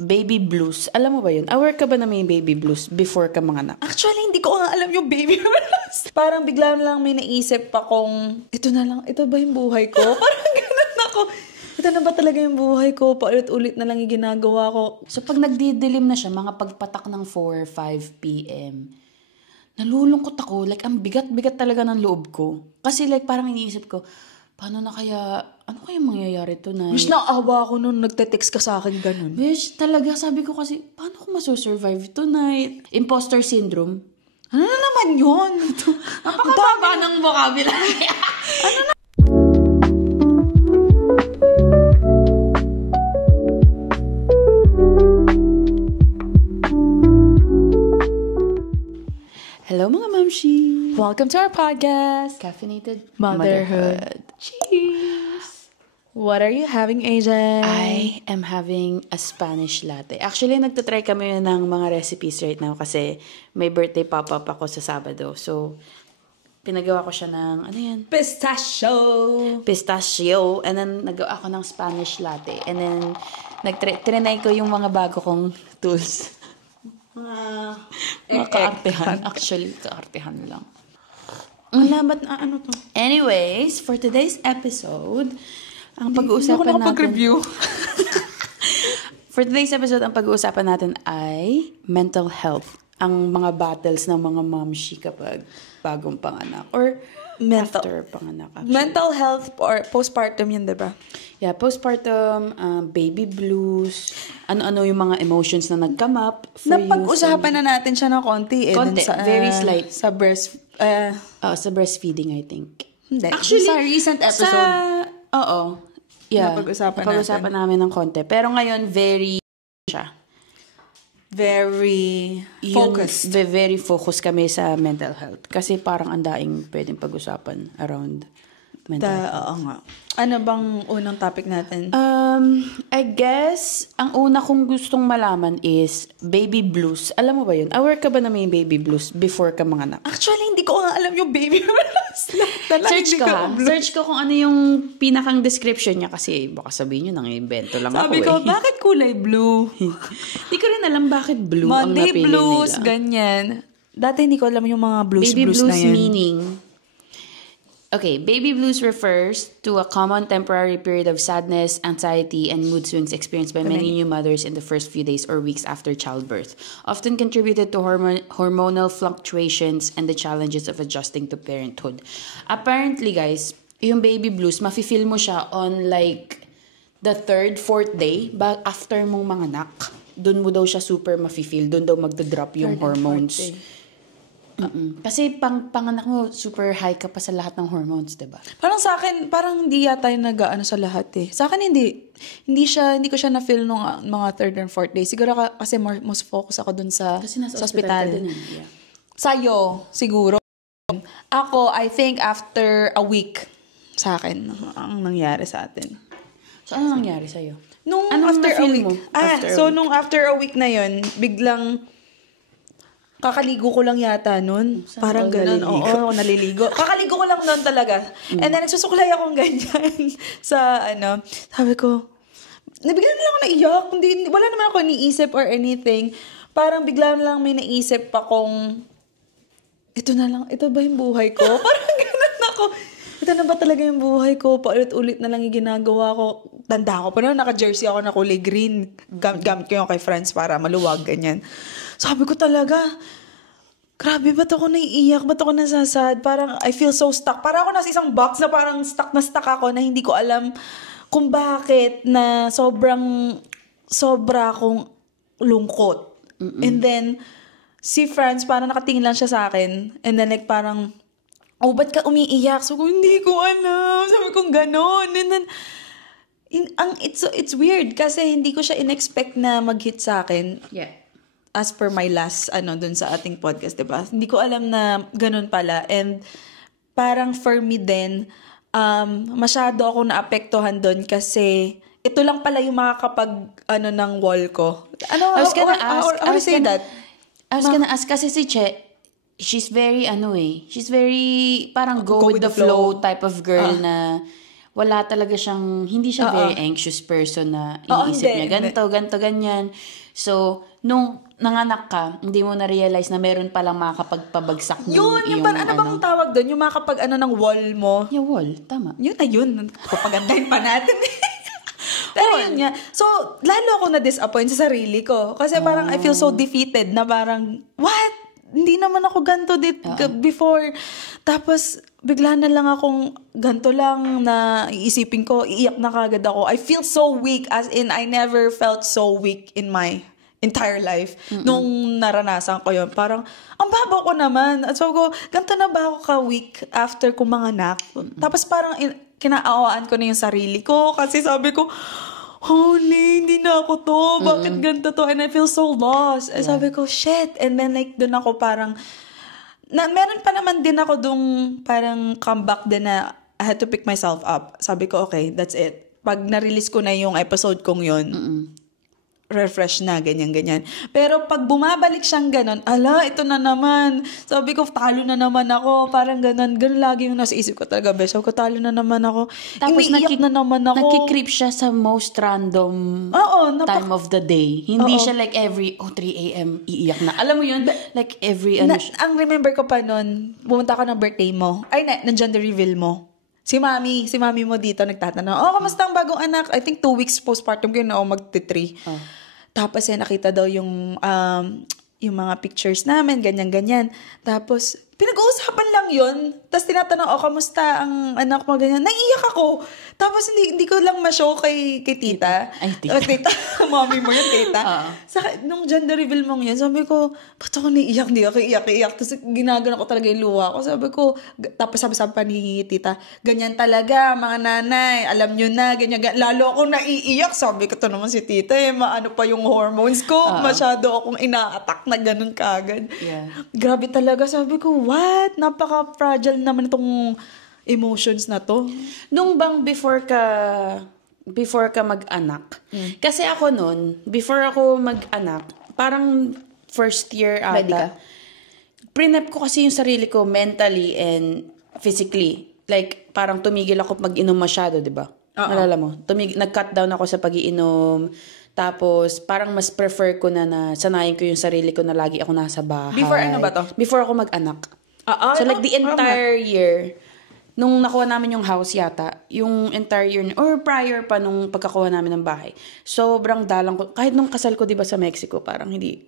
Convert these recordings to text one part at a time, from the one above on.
baby blues. Alam mo ba yun? Aware ka ba na may baby blues before ka manganak? Actually, hindi ko nga alam yung baby blues. Parang bigla lang may naisip akong, ito ba yung buhay ko? Parang ganun ako. Ito na ba talaga yung buhay ko? Paulit-ulit na lang yung ginagawa ko. So, pag nagdidilim na siya, mga pagpatak ng 4 or 5 p.m., nalulungkot ako. Like, ang bigat-bigat talaga ng loob ko. Kasi like, parang iniisip ko, paano na kaya, ano kaya mangyayari tonight? Wish na awa ako nung nagte-text ka sa akin ganun. Wish, talaga, sabi ko kasi, paano ko masusurvive tonight? Imposter syndrome. Ano na naman yun? Napakababa ng vocabulary. Ano na? Hello mga mamshi! Welcome to our podcast, Caffeinated Motherhood. Cheers! What are you having, Asian? I am having a Spanish latte. Actually, nagtatry kami ng mga recipes right now kasi may birthday pop-up ako sa Sabado. So, pinagawa ko siya ng, ano yan? Pistachio. And then, nagawa ako ng Spanish latte. And then, trinay ko yung mga bago kong tools. Mga kaartehan. Actually, kaartehan lang. Ba't na ano to? Anyways, for today's episode, ang pag-uusapan natin... For today's episode, ang pag-uusapan natin ay mental health. Ang mga battles ng mga momshi kapag bagong panganak. Or after panganak. Actually. Mental health or postpartum yun, diba? Yeah, postpartum, baby blues, ano-ano yung mga emotions na nag-come up. Napag-usapan na natin siya ng konti. Konti, very slight. Sa sa breastfeeding, I think. Hindi. Actually, sa recent episode. Oo. Yeah, napag-usapan namin ng konti. Pero ngayon, very focused. Very focused kami sa mental health. Kasi parang ang daing pwedeng pag-usapan around mental health. Oo nga. Ano bang unang topic natin? I guess, ang una kong gustong malaman is baby blues. Alam mo ba yun? Aware ka ba na may baby blues before ka manganak? Actually, hindi ko nga alam yung baby blues. Search ko kung ano yung pinakang description niya kasi baka sabihin nyo, nang-invento lang Sabi ako ko, bakit kulay blue? Hindi ko rin alam bakit blue Monday ang napili blues, nila. ganyan. Dati hindi ko alam yung mga blues Baby blues na yan. meaning... Okay, baby blues refers to a common temporary period of sadness, anxiety, and mood swings experienced by many new mothers in the first few days or weeks after childbirth, often contributed to hormonal fluctuations and the challenges of adjusting to parenthood. Apparently, guys, yung baby blues, mafe-feel mo siya on like the 3rd, 4th day, after mong manganak. Doon mo daw siya super mafe-feel, doon daw magdodrop yung hormones. Kasi panganak mo, super high ka pa sa lahat ng hormones, diba? Parang sa akin, parang hindi yata yung nag-ano sa lahat eh. Sa akin hindi ko siya na-feel nung mga 3rd and 4th day. Siguro kasi most focus ako dun sa hospital. Yeah. Sa'yo, siguro. Ako, I think after a week sa akin, ang nangyari sa atin. So, ano nangyari sa'yo? Nung Anong after a na-feel week. mo? Nung after a week na yun, biglang kakaligo ko lang yata nun. Parang ganun. Oo, naliligo. Kakaligo ko lang nun talaga. And then, nagsusuklay akong ganyan sa, sabi ko, nabigla na lang ako naiyak. Wala naman ako niisip or anything. Parang bigla lang may naisip akong, ito ba yung buhay ko? Parang ganun ako. Ito na ba talaga yung buhay ko? Paulit-ulit na lang yung ginagawa ko. Tanda ko pa na, naka-jersey ako na kulay green. Gamit ko yung kay friends para maluwag, ganyan. Sabi ko talaga, grabe, ba't ako naiiyak? Ba't ako nasasad? Parang I feel so stuck. Parang ako nasa isang box na parang stuck ako na hindi ko alam kung bakit na sobra akong lungkot. And then, si Franz, parang nakatingin lang siya sa akin. And then like parang, ba't ka umiiyak? So, hindi ko alam. Sabi ko, ganon. And then, it's weird kasi hindi ko siya in-expect na mag-hit sa akin. Yeah. As per my last, dun sa ating podcast, diba? Hindi ko alam na ganun pala. And parang for me din, masyado ako naapektuhan dun kasi ito lang pala yung makakapag, ng wall ko. I was gonna ask kasi si Che, she's very, she's very parang go with the flow type of girl na wala talaga siyang, hindi siya very anxious person na iniisip niya, ganito, ganyan. So, nung nanganak ka, hindi mo na-realize na meron palang makakapagpabagsak yung parang, ano bang tawag doon? Yung makakapag, ng wall mo. Yung wall, tama. Yun na yun. Papagandahin pa natin. Pero yun nga. So, lalo ako na-disappoint sa sarili ko. Kasi parang I feel so defeated na parang, what? Hindi naman ako ganito before. Tapos, bigla na lang akong ganito lang na iisipin ko, iiyak na kagad ako. I feel so weak, as in, I never felt so weak in my entire life. Nung naranasan ko yun, parang, ang baba ko naman. At so ko, ganito na ba ako ka-weak after kong manganak? Tapos parang, kinaawaan ko na yung sarili ko. Kasi sabi ko, holy, hindi na ako to. Bakit ganito to? And I feel so lost. And sabi ko, shit. And then like, dun ako parang, meron pa naman din ako dung parang comeback din na I had to pick myself up. Sabi ko, okay, that's it. Pag na-release ko na yung episode kong yun, refresh na, ganyan. Pero pag bumabalik siyang ganon, ito na naman. Sabi ko, talo na naman ako. Parang ganon lagi yung nasa isip ko talaga. Sabi ko, talo na naman ako. Tapos na naman ako. Nakikreep siya sa most random time of the day. Hindi siya like every 3 a.m. iiyak na. Alam mo yun? Like every... ang remember ko pa nun, pumunta ka ng birthday mo. Ng gender reveal mo. Si mami mo dito nagtatanong, kamusta ang bagong anak? I think 2 weeks postpartum ko yun, magti-3. Tapos nakita daw yung mga pictures namin, ganyan. Tapos, pinag-uusapan lang yun. Tapos tinatanong, kamusta ang anak mo, ganyan. Naiiyak ako. Tapos hindi ko lang ma-show kay tita. Ay, tita. Tita. Mami mo yun, tita. Nung gender reveal mong yun, sabi ko, ba't ako naiiyak? Hindi ako iiyak. Tapos ginagano ko talaga yung luha ko. Sabi ko, tapos sabi pa ni tita, ganyan talaga, mga nanay, alam nyo na, ganyan. Lalo ako naiiyak. Sabi ko, to naman si tita, maano pa yung hormones ko. Masyado akong ina-attack na ganun kagad. Yeah. Grabe talaga. Sabi ko, what? Napaka-fragile naman itong emotions na to. Nung bang before ka mag-anak, kasi ako nun, before ako mag-anak, parang first year ata, pre-nep ko kasi yung sarili ko mentally and physically. Like, parang tumigil ako mag-inom masyado, di ba? Nalala mo? Nag-cut down ako sa pag-iinom. Tapos, parang mas prefer ko na sanayin ko yung sarili ko na lagi ako nasa bahay. Before ano ba to? Before ako mag-anak. So, like, the entire year, nung nakuha namin yung house yata, yung entire year, or prior pa nung pagkakuha namin ng bahay, sobrang dalang ko. Kahit nung kasal ko, di ba, sa Mexico, parang hindi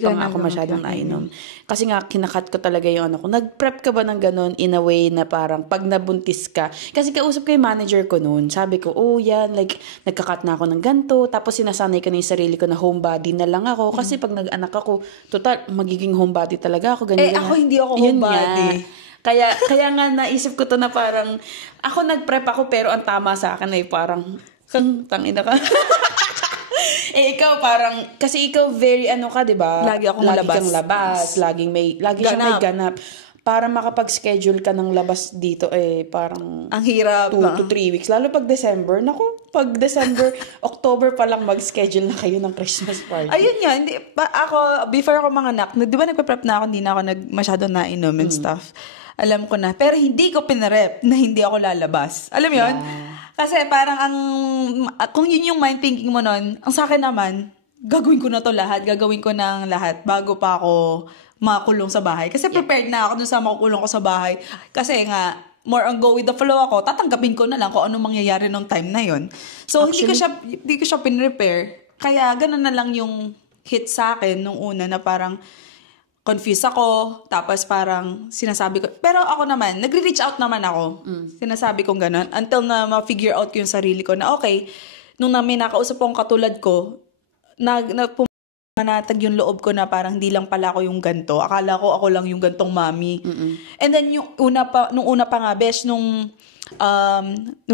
pa nga ako masyadong nainom. Kasi nga, kinakat ko talaga yung ano ko. Nag-prep ka ba ng ganun in a way na parang pag nabuntis ka? Kasi kausap ko yung manager ko noon. Sabi ko, yan, like, nagkakat na ako ng ganito. Tapos sinasanay ko na yung sarili ko na homebody na lang ako. Kasi pag nag-anak ako, total, magiging homebody talaga ako. Ganyan, ako hindi ako homebody. Kaya nga naisip ko to na parang, ako nag-prep ako pero ang tama sa akin ay parang, tangina ka. Ikaw parang, kasi ikaw very ka, di ba? Lagi kang labas. Laging may ganap. Para makapag-schedule ka ng labas dito, parang... Ang hirap. 2 to 3 weeks. Lalo pag December. Naku, pag December, October pa lang mag-schedule na kayo ng Christmas party. Ayun nga. Ako, before ako manganak, di ba nagpa-prep na ako, hindi na ako masyado nainom and stuff. Alam ko na. Pero hindi ko pinarep na hindi ako lalabas. Alam mo yun? Yeah. Kasi parang kung yun yung mind thinking mo nun, ang sa akin naman, gagawin ko na to lahat. Gagawin ko ng lahat bago pa ako makulong sa bahay. Kasi prepared na ako dun sa makukulong ko sa bahay. Kasi nga, more on go with the flow ako, tatanggapin ko na lang kung anong mangyayari nung time na yun. So, actually, hindi ko siya pinrepare. Kaya, ganun na lang yung hit sa akin nung una na parang confused ako, tapos parang sinasabi ko, pero ako naman, nagre-reach out naman ako. Sinasabi kong ganun, until na ma-figure out ko yung sarili ko na okay, nung may nakausap akong katulad ko, manatag yung loob ko na parang hindi lang pala ako yung ganto. Akala ko ako lang yung gantong mami. And then nung una pa nga, nung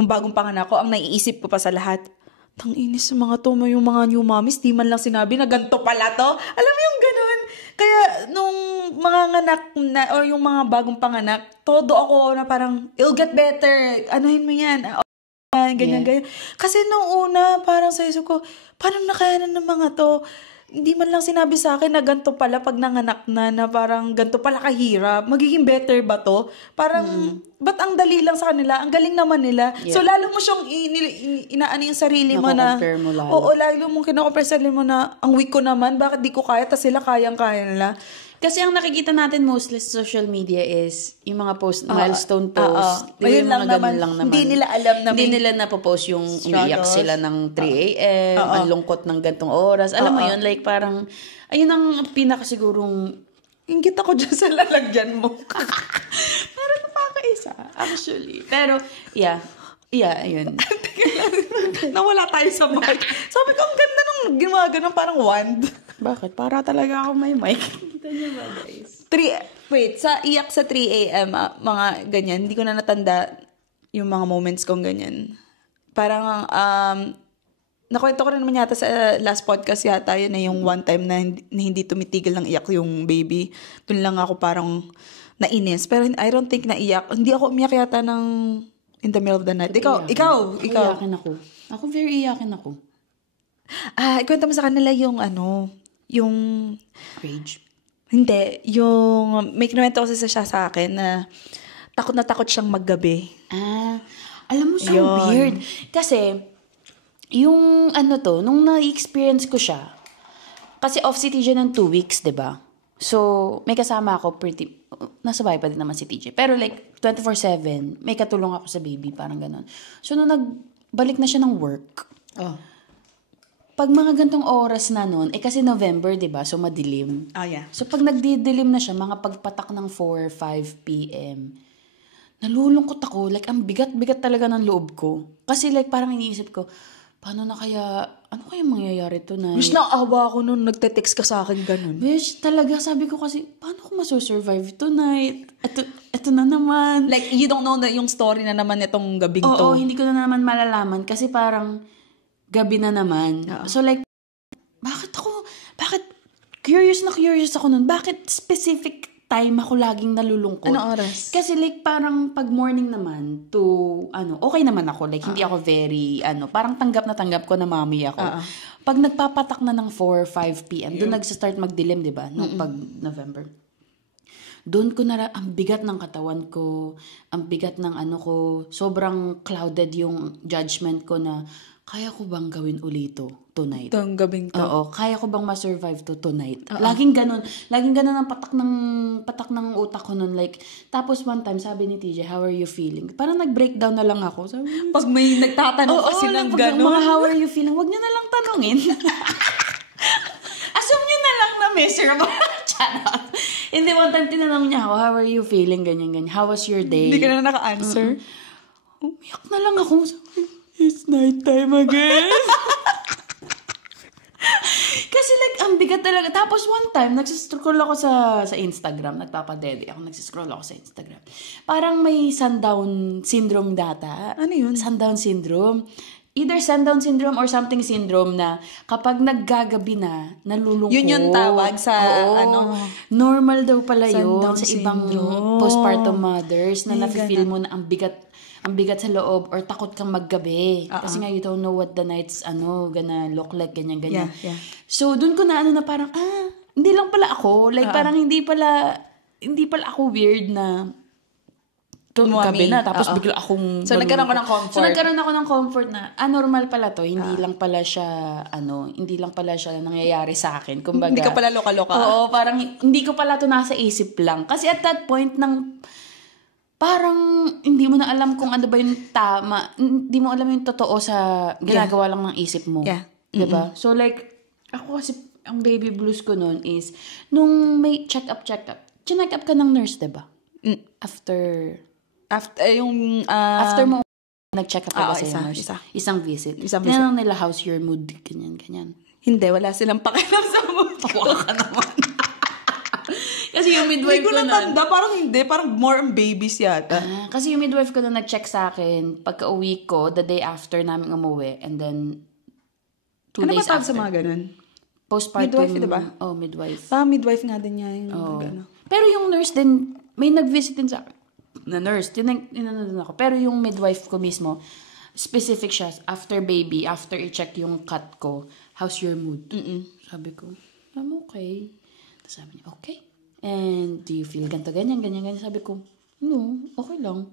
bagong panganak ko, ang naiisip ko pa sa lahat, tang-inis sa mga to, yung mga new mommies, di man lang sinabi na ganto pala to. Alam mo yung ganun? Kaya nung mga nganak na, or yung mga bagong panganak, todo ako na parang, it'll get better. Anuhin mo yan. Ganyan. Kasi nung una, parang sa isip ko, paano nakayanan ng mga to? hindi man lang sinabi sa akin na ganito pala pag nanganak na parang ganito pala kahirap. Magiging better ba to? Parang, ba't ang dali lang sa kanila? Ang galing naman nila. Yeah. So, lalo mo siyang inaano yung sarili mo na, Nako-compare mo lalo. oo, lalo mong kinakompare sa sarili mo na, ang weak ko naman, bakit di ko kaya? Tas sila kayang-kaya nila. Kasi ang nakikita natin mostly sa social media is yung mga milestone post. Ayun lang naman. Hindi nila alam na hindi nila napopost yung umiiyak sila ng 3 a.m., ang lungkot ng gantong oras. Alam mo yun, like parang, ayun ang pinakasigurong, inggit ako dyan sa lalagyan mo. pero nakakaisa, actually. Pero, yeah, ayun. Nawala tayo sa mic. Sabi ko, ang ganda nung ginawa ganun, parang wand. Bakit? Para talaga ako may mic. Kita niyo ba, guys? Sa iyak sa 3 a.m., mga ganyan, hindi ko na natanda yung mga moments kong ganyan. Parang, nakwento ko rin naman yata sa last podcast yata, yun na yung one time na hindi tumitigil ng iyak yung baby. Doon lang ako parang nainis. Pero I don't think naiyak. Hindi ako umiyak yata ng in the middle of the night. Ikaw. Iyakin ako. Ako, very iyakin ako. Ikwento mo sa kanila yung yung Rage. Hindi, yung may kinuwento kasi siya sa akin na takot siyang maggabi. Alam mo, so weird. Kasi, yung nung na-experience ko siya, kasi off si TJ ng 2 weeks, diba? So, may kasama ako nasa bahay pa din naman si TJ. Pero like, 24/7, may katulong ako sa baby, parang ganun. So, nung nagbalik na siya ng work, pag mga gantong oras na nun, kasi November, diba? So, madilim. Yeah. So, pag nagdidilim na siya, mga pagpatak ng 4, 5 p.m., nalulungkot ako. Like, ang bigat-bigat talaga ng loob ko. Kasi like, parang iniisip ko, ano kaya mangyayari tonight? Wish na awa ako nung nagte-text ka sa akin ganun. Wish, talaga, sabi ko kasi, paano ko masusurvive tonight? Ito na naman. Like, you don't know yung story na naman itong gabing to. Oo, hindi ko na naman malalaman kasi parang gabi na naman. So like, bakit curious ako nun? Bakit specific time ako laging nalulungkot? Ano oras? Kasi like parang pag morning naman to, okay naman ako. Like hindi ako very, parang tanggap ko na mami ako. Pag nagpapatak na ng 4, 5 p.m., doon nagsa-start magdilim, di ba? Nung pag November. Doon ko ang bigat ng katawan ko, ang bigat ng ko, sobrang clouded yung judgment ko na, kaya ko bang gawin ulito tonight? Itong gabing to. Oo, kaya ko bang ma-survive to tonight? Laging ganun ang patak ng utak ko nun. Like, tapos one time, sabi ni TJ, how are you feeling? Parang nag-breakdown na lang ako. Sabi, pag may nagtatanong kasi ng ganun. Mga how are you feeling? Wag nyo na lang tanungin. Assume nyo na lang na miserable. Charot. Hindi, one time tinanong niya ako, how are you feeling? Ganyan. How was your day? Hindi ka na naka-answer. Umiyak na lang ako. It's nighttime again. Kasi like, ang bigat talaga. Tapos one time, nagsiscroll ako sa Instagram. Nagpapadede ako. Nagsiscroll ako sa Instagram. Parang may sundown syndrome data. Ano yun? Sundown syndrome. Either sundown syndrome or something syndrome na kapag naggagabi na, nalulungkot. Yun yung tawag sa, normal daw pala yun sundown sa ibang syndrome. Postpartum mothers na nafe-feel mo na ang bigat sa loob or takot kang maggabi. Kasi nga, you don't know what the night's gonna look like, ganyan. Yeah. So, dun ko na parang, hindi lang pala ako. Like, parang hindi pala ako weird na gabi na. Tapos bigla akong So, nagkaroon ko ng comfort. So, nagkaroon ako ng comfort na, normal pala to. Hindi lang pala siya, nangyayari sa akin. Kumbaga, hindi ka pala loka-loka. Oo, parang hindi ko pala to nasa isip lang. Kasi at that point parang hindi mo na alam kung ano ba yung tama. Hindi mo alam yung totoo sa ginagawa lang ng isip mo. Yeah. Diba? So like, ako kasi, ang baby blues ko noon is, nung may check-up. Check up ka ng nurse, diba? After mo, nag-check up ka ba sa nurse? Isang visit. Tinanong nila, how's your mood? Ganyan. Hindi, wala silang pakialam sa mood ko. Wala ka naman. Kasi yung midwife ko natanda, parang more on babies yata. Kasi yung midwife ko na nag-check sa akin, pagka-uwi ko, the day after namin umuwi, and then 2 days after. Ano ba sa mga ganun? Postpartum. Midwife, diba? Oh, midwife. Midwife nga din niya. Pero yung nurse din, may nag-visit din sa akin. Na nurse, tinanong din ako. Pero yung midwife ko mismo, specific siya, after baby, after i-check yung cut ko, how's your mood? Sabi ko, I'm okay. Tapos sabi niya, okay. And do you feel ganito, ganyan. Sabi ko, no, okay lang.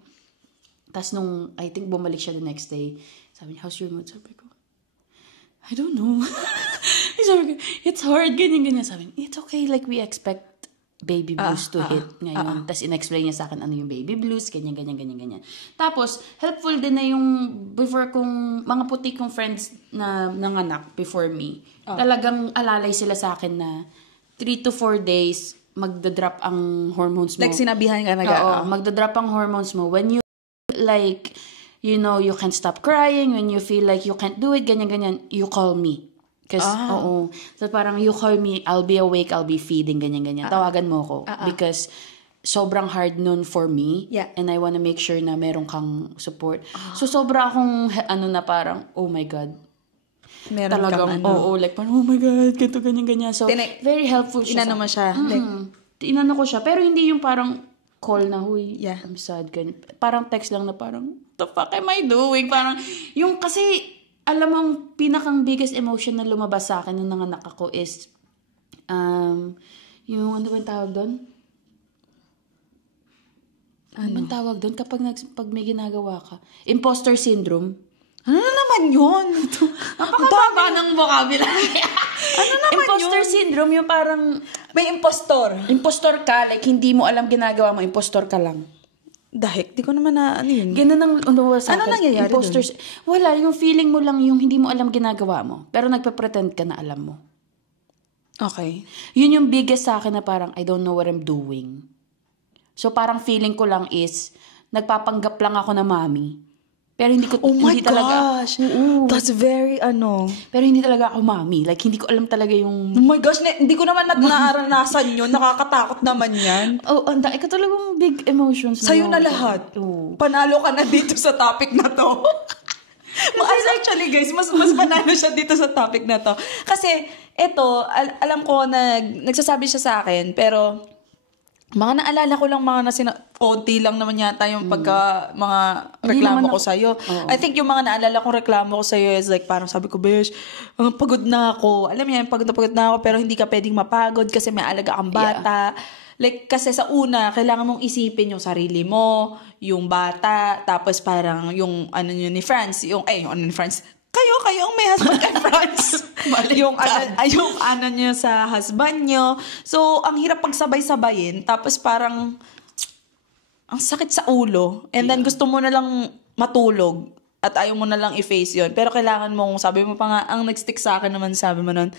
Tapos nung, I think bumalik siya the next day, sabi niya, how's your mood? Sabi ko, I don't know. Sabi ko, it's hard, ganyan. Sabi niya, it's okay, like we expect baby blues to hit ngayon. Tapos in-explain niya sa akin ano yung baby blues, ganyan. Tapos, helpful din na yung before kong, mga puti kong friends na nanganak before me, talagang alalay sila sa akin na 3 to 4 days, magdadrop ang hormones mo. Like sinabihan ka na Oo, magdadrop ang hormones mo. When you, like, you know, you can't stop crying, when you feel like you can't do it, ganyan, you call me. Kasi, So, parang you call me, I'll be awake, I'll be feeding, ganyan. Tawagan mo ko. Because, sobrang hard nun for me. Yeah. And I wanna make sure na meron kang support. So, sobra akong, na parang, oh my God. Meron Talagang, kang like, parang, oh my God, ganyan. So, very helpful siya. Inano mo siya. Inano ko siya. Pero hindi yung parang call na, huy, Yeah. I'm sad. Ganyan. Parang text lang na parang, the fuck am I doing? Parang, yung kasi, alam mo, pinakang biggest emotion na lumabas sa akin nung nanganak ako is, yung, ano ba yung tawag doon? Ano bang tawag doon? Pag may ginagawa ka. Imposter syndrome. Ano na naman yun? Napakababa ng vocabulary. Ano naman Imposter yun? syndrome, yung parang, May impostor. impostor ka, like, hindi mo alam ginagawa mo, impostor ka lang. Dahil, di ko naman na, ano yun? Ganun ang sa akin. Ano nangyayari Imposter, wala, yung feeling mo lang yung hindi mo alam ginagawa mo. Pero nagpe-pretend ka na alam mo. Okay. Yun yung biggest sa akin na parang, I don't know what I'm doing. So, parang feeling ko lang is, nagpapanggap lang ako na mami. Pero hindi ko, Oh my hindi talaga. gosh. That's very, Pero hindi talaga ako mami. Like, hindi ko alam talaga yung... Oh my gosh, hindi ko naman naaranasan yun. Nakakatakot naman yan. Oh, ika talagang big emotions. Sa'yo na lahat. Oo. Panalo ka na dito sa topic na to. Actually guys, mas panalo siya dito sa topic na to. Kasi, eto, alam ko na nagsasabi siya sa akin, pero mga naalala ko lang konti lang naman yata yung mga reklamo ko sa'yo. I think yung mga naalala kong reklamo ko sa'yo is like, parang sabi ko, besh, pagod na ako. Alam mo yan, pagod na ako, pero hindi ka pwedeng mapagod kasi may alaga kang bata. Yeah. Like, kasi sa una, kailangan mong isipin yung sarili mo, yung bata, tapos parang yung ano nyo ni Franz, yung ano ni Franz, kayo ang may husband kay Franz. yung ano nyo sa husband nyo. So, ang hirap pagsabay-sabayin. Tapos parang, ang sakit sa ulo. And then gusto mo na lang matulog. At ayaw mo na lang i-face yun. Pero kailangan mong, sabi mo pa nga, ang nag-stick sa akin naman, sabi mo nun,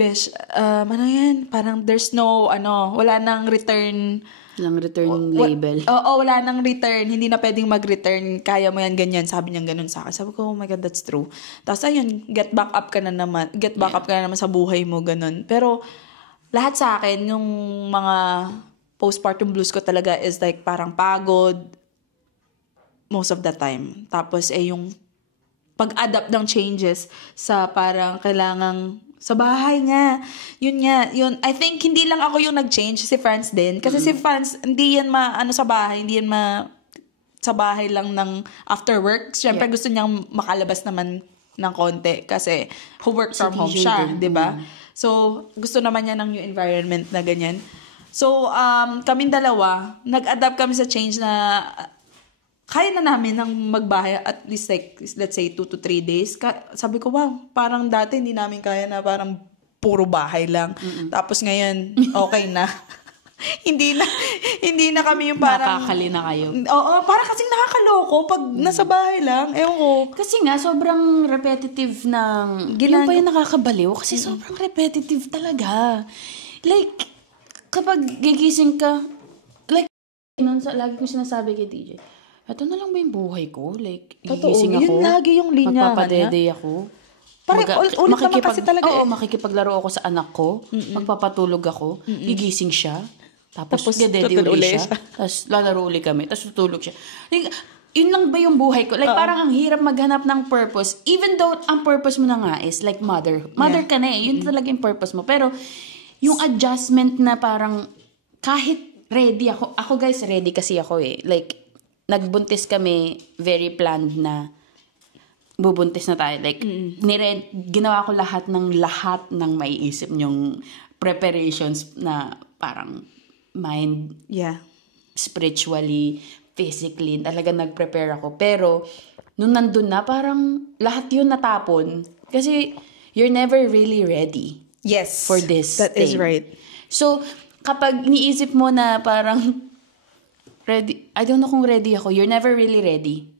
besh, ano yan? Parang there's no, wala nang return. Walang return label. Wala nang return. Hindi na pwedeng mag-return. Kaya mo yan, ganyan. Sabi niya ganun sa akin. Sabi ko, oh my God, that's true. Tapos ayun, get back up ka na naman. Get back up ka na naman sa buhay mo, ganun. Pero, lahat sa akin, yung mga postpartum blues ko talaga is like parang pagod most of the time. Tapos, yung pag-adapt ng changes sa parang kailangang sa bahay nga. Yun. I think hindi lang ako yung nag-change, si Franz din. Kasi si Franz, hindi yan sa bahay, hindi yan sa bahay lang ng after work. Siyempre, gusto niyang makalabas naman ng konti kasi who work from home siya, di ba? So, gusto naman niya ng new environment na ganyan. So, kaming dalawa, nag-adapt kami sa change na kaya na namin ng magbahay at least like, let's say, 2 to 3 days. Sabi ko, wow, parang dati hindi namin kaya na parang puro bahay lang. Tapos ngayon, okay na. hindi na kami yung parang... Nakakali na kayo. Oo, parang kasing nakakaloko pag nasa bahay lang. Ewan ko. Kasi nga, sobrang repetitive ng... Yun pa yung nakakabaliw. Kasi sobrang repetitive talaga. Like, kapag gigising ka, like, lagi ko sinasabi kay DJ, ito na lang ba yung buhay ko? Like, gigising ako. Yun lagi yung linya. Magpapadede ako. Ulit naman kasi talaga. Oo, makikipaglaro ako sa anak ko. Magpapatulog ako. Gigising siya. Tapos gadede uli siya. Tapos lalaro uli kami. Tapos tutulog siya. Like, yun lang ba yung buhay ko? Like, parang ang hirap maghanap ng purpose. Even though ang purpose mo na nga is like mother. Mother ka na eh. Yun talaga yung purpose mo. Pero, yung adjustment na parang kahit ready ako. Ako guys, ready kasi ako eh. Like, nagbuntis kami very planned na bubuntis na tayo. Like, ginawa ko lahat ng maiisip niyong preparations na parang mind, spiritually, physically, talaga nag-prepare ako. Pero, nung nandun na, parang lahat yun natapon. Kasi, you're never really ready. Yes. For this That thing. is right. So, kapag niisip mo na parang, ready, I don't know kung ready ako, you're never really ready.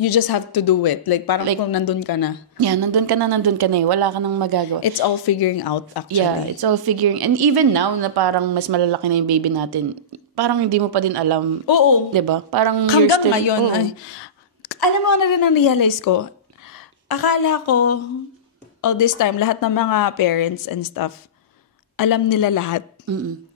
You just have to do it. Like, parang kung nandun ka na. Yeah, nandun ka na eh. Wala ka nang magagawa. It's all figuring out, actually. Yeah, it's all figuring. And even now, na parang mas malalaki na yung baby natin, parang hindi mo pa din alam. Oo. Diba? Parang hanggang ngayon. Ay, alam mo na rin ang realize ko, akala ko, all this time, lahat ng mga parents and stuff, alam nila lahat.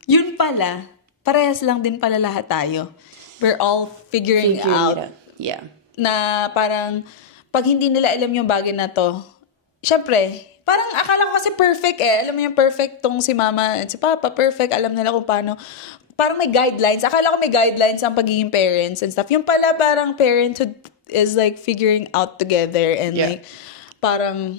Yun pala, parehas lang din pala lahat tayo. We're all figuring out. Yeah. Na parang, pag hindi nila alam yung bagay na to, syempre, parang akala ko kasi perfect eh. Alam mo yung perfect tong si mama at si papa, perfect. Alam nila kung paano. Parang may guidelines. Akala ko may guidelines ang pagiging parents and stuff. Yung pala parang parenthood is like figuring out together and like, parang,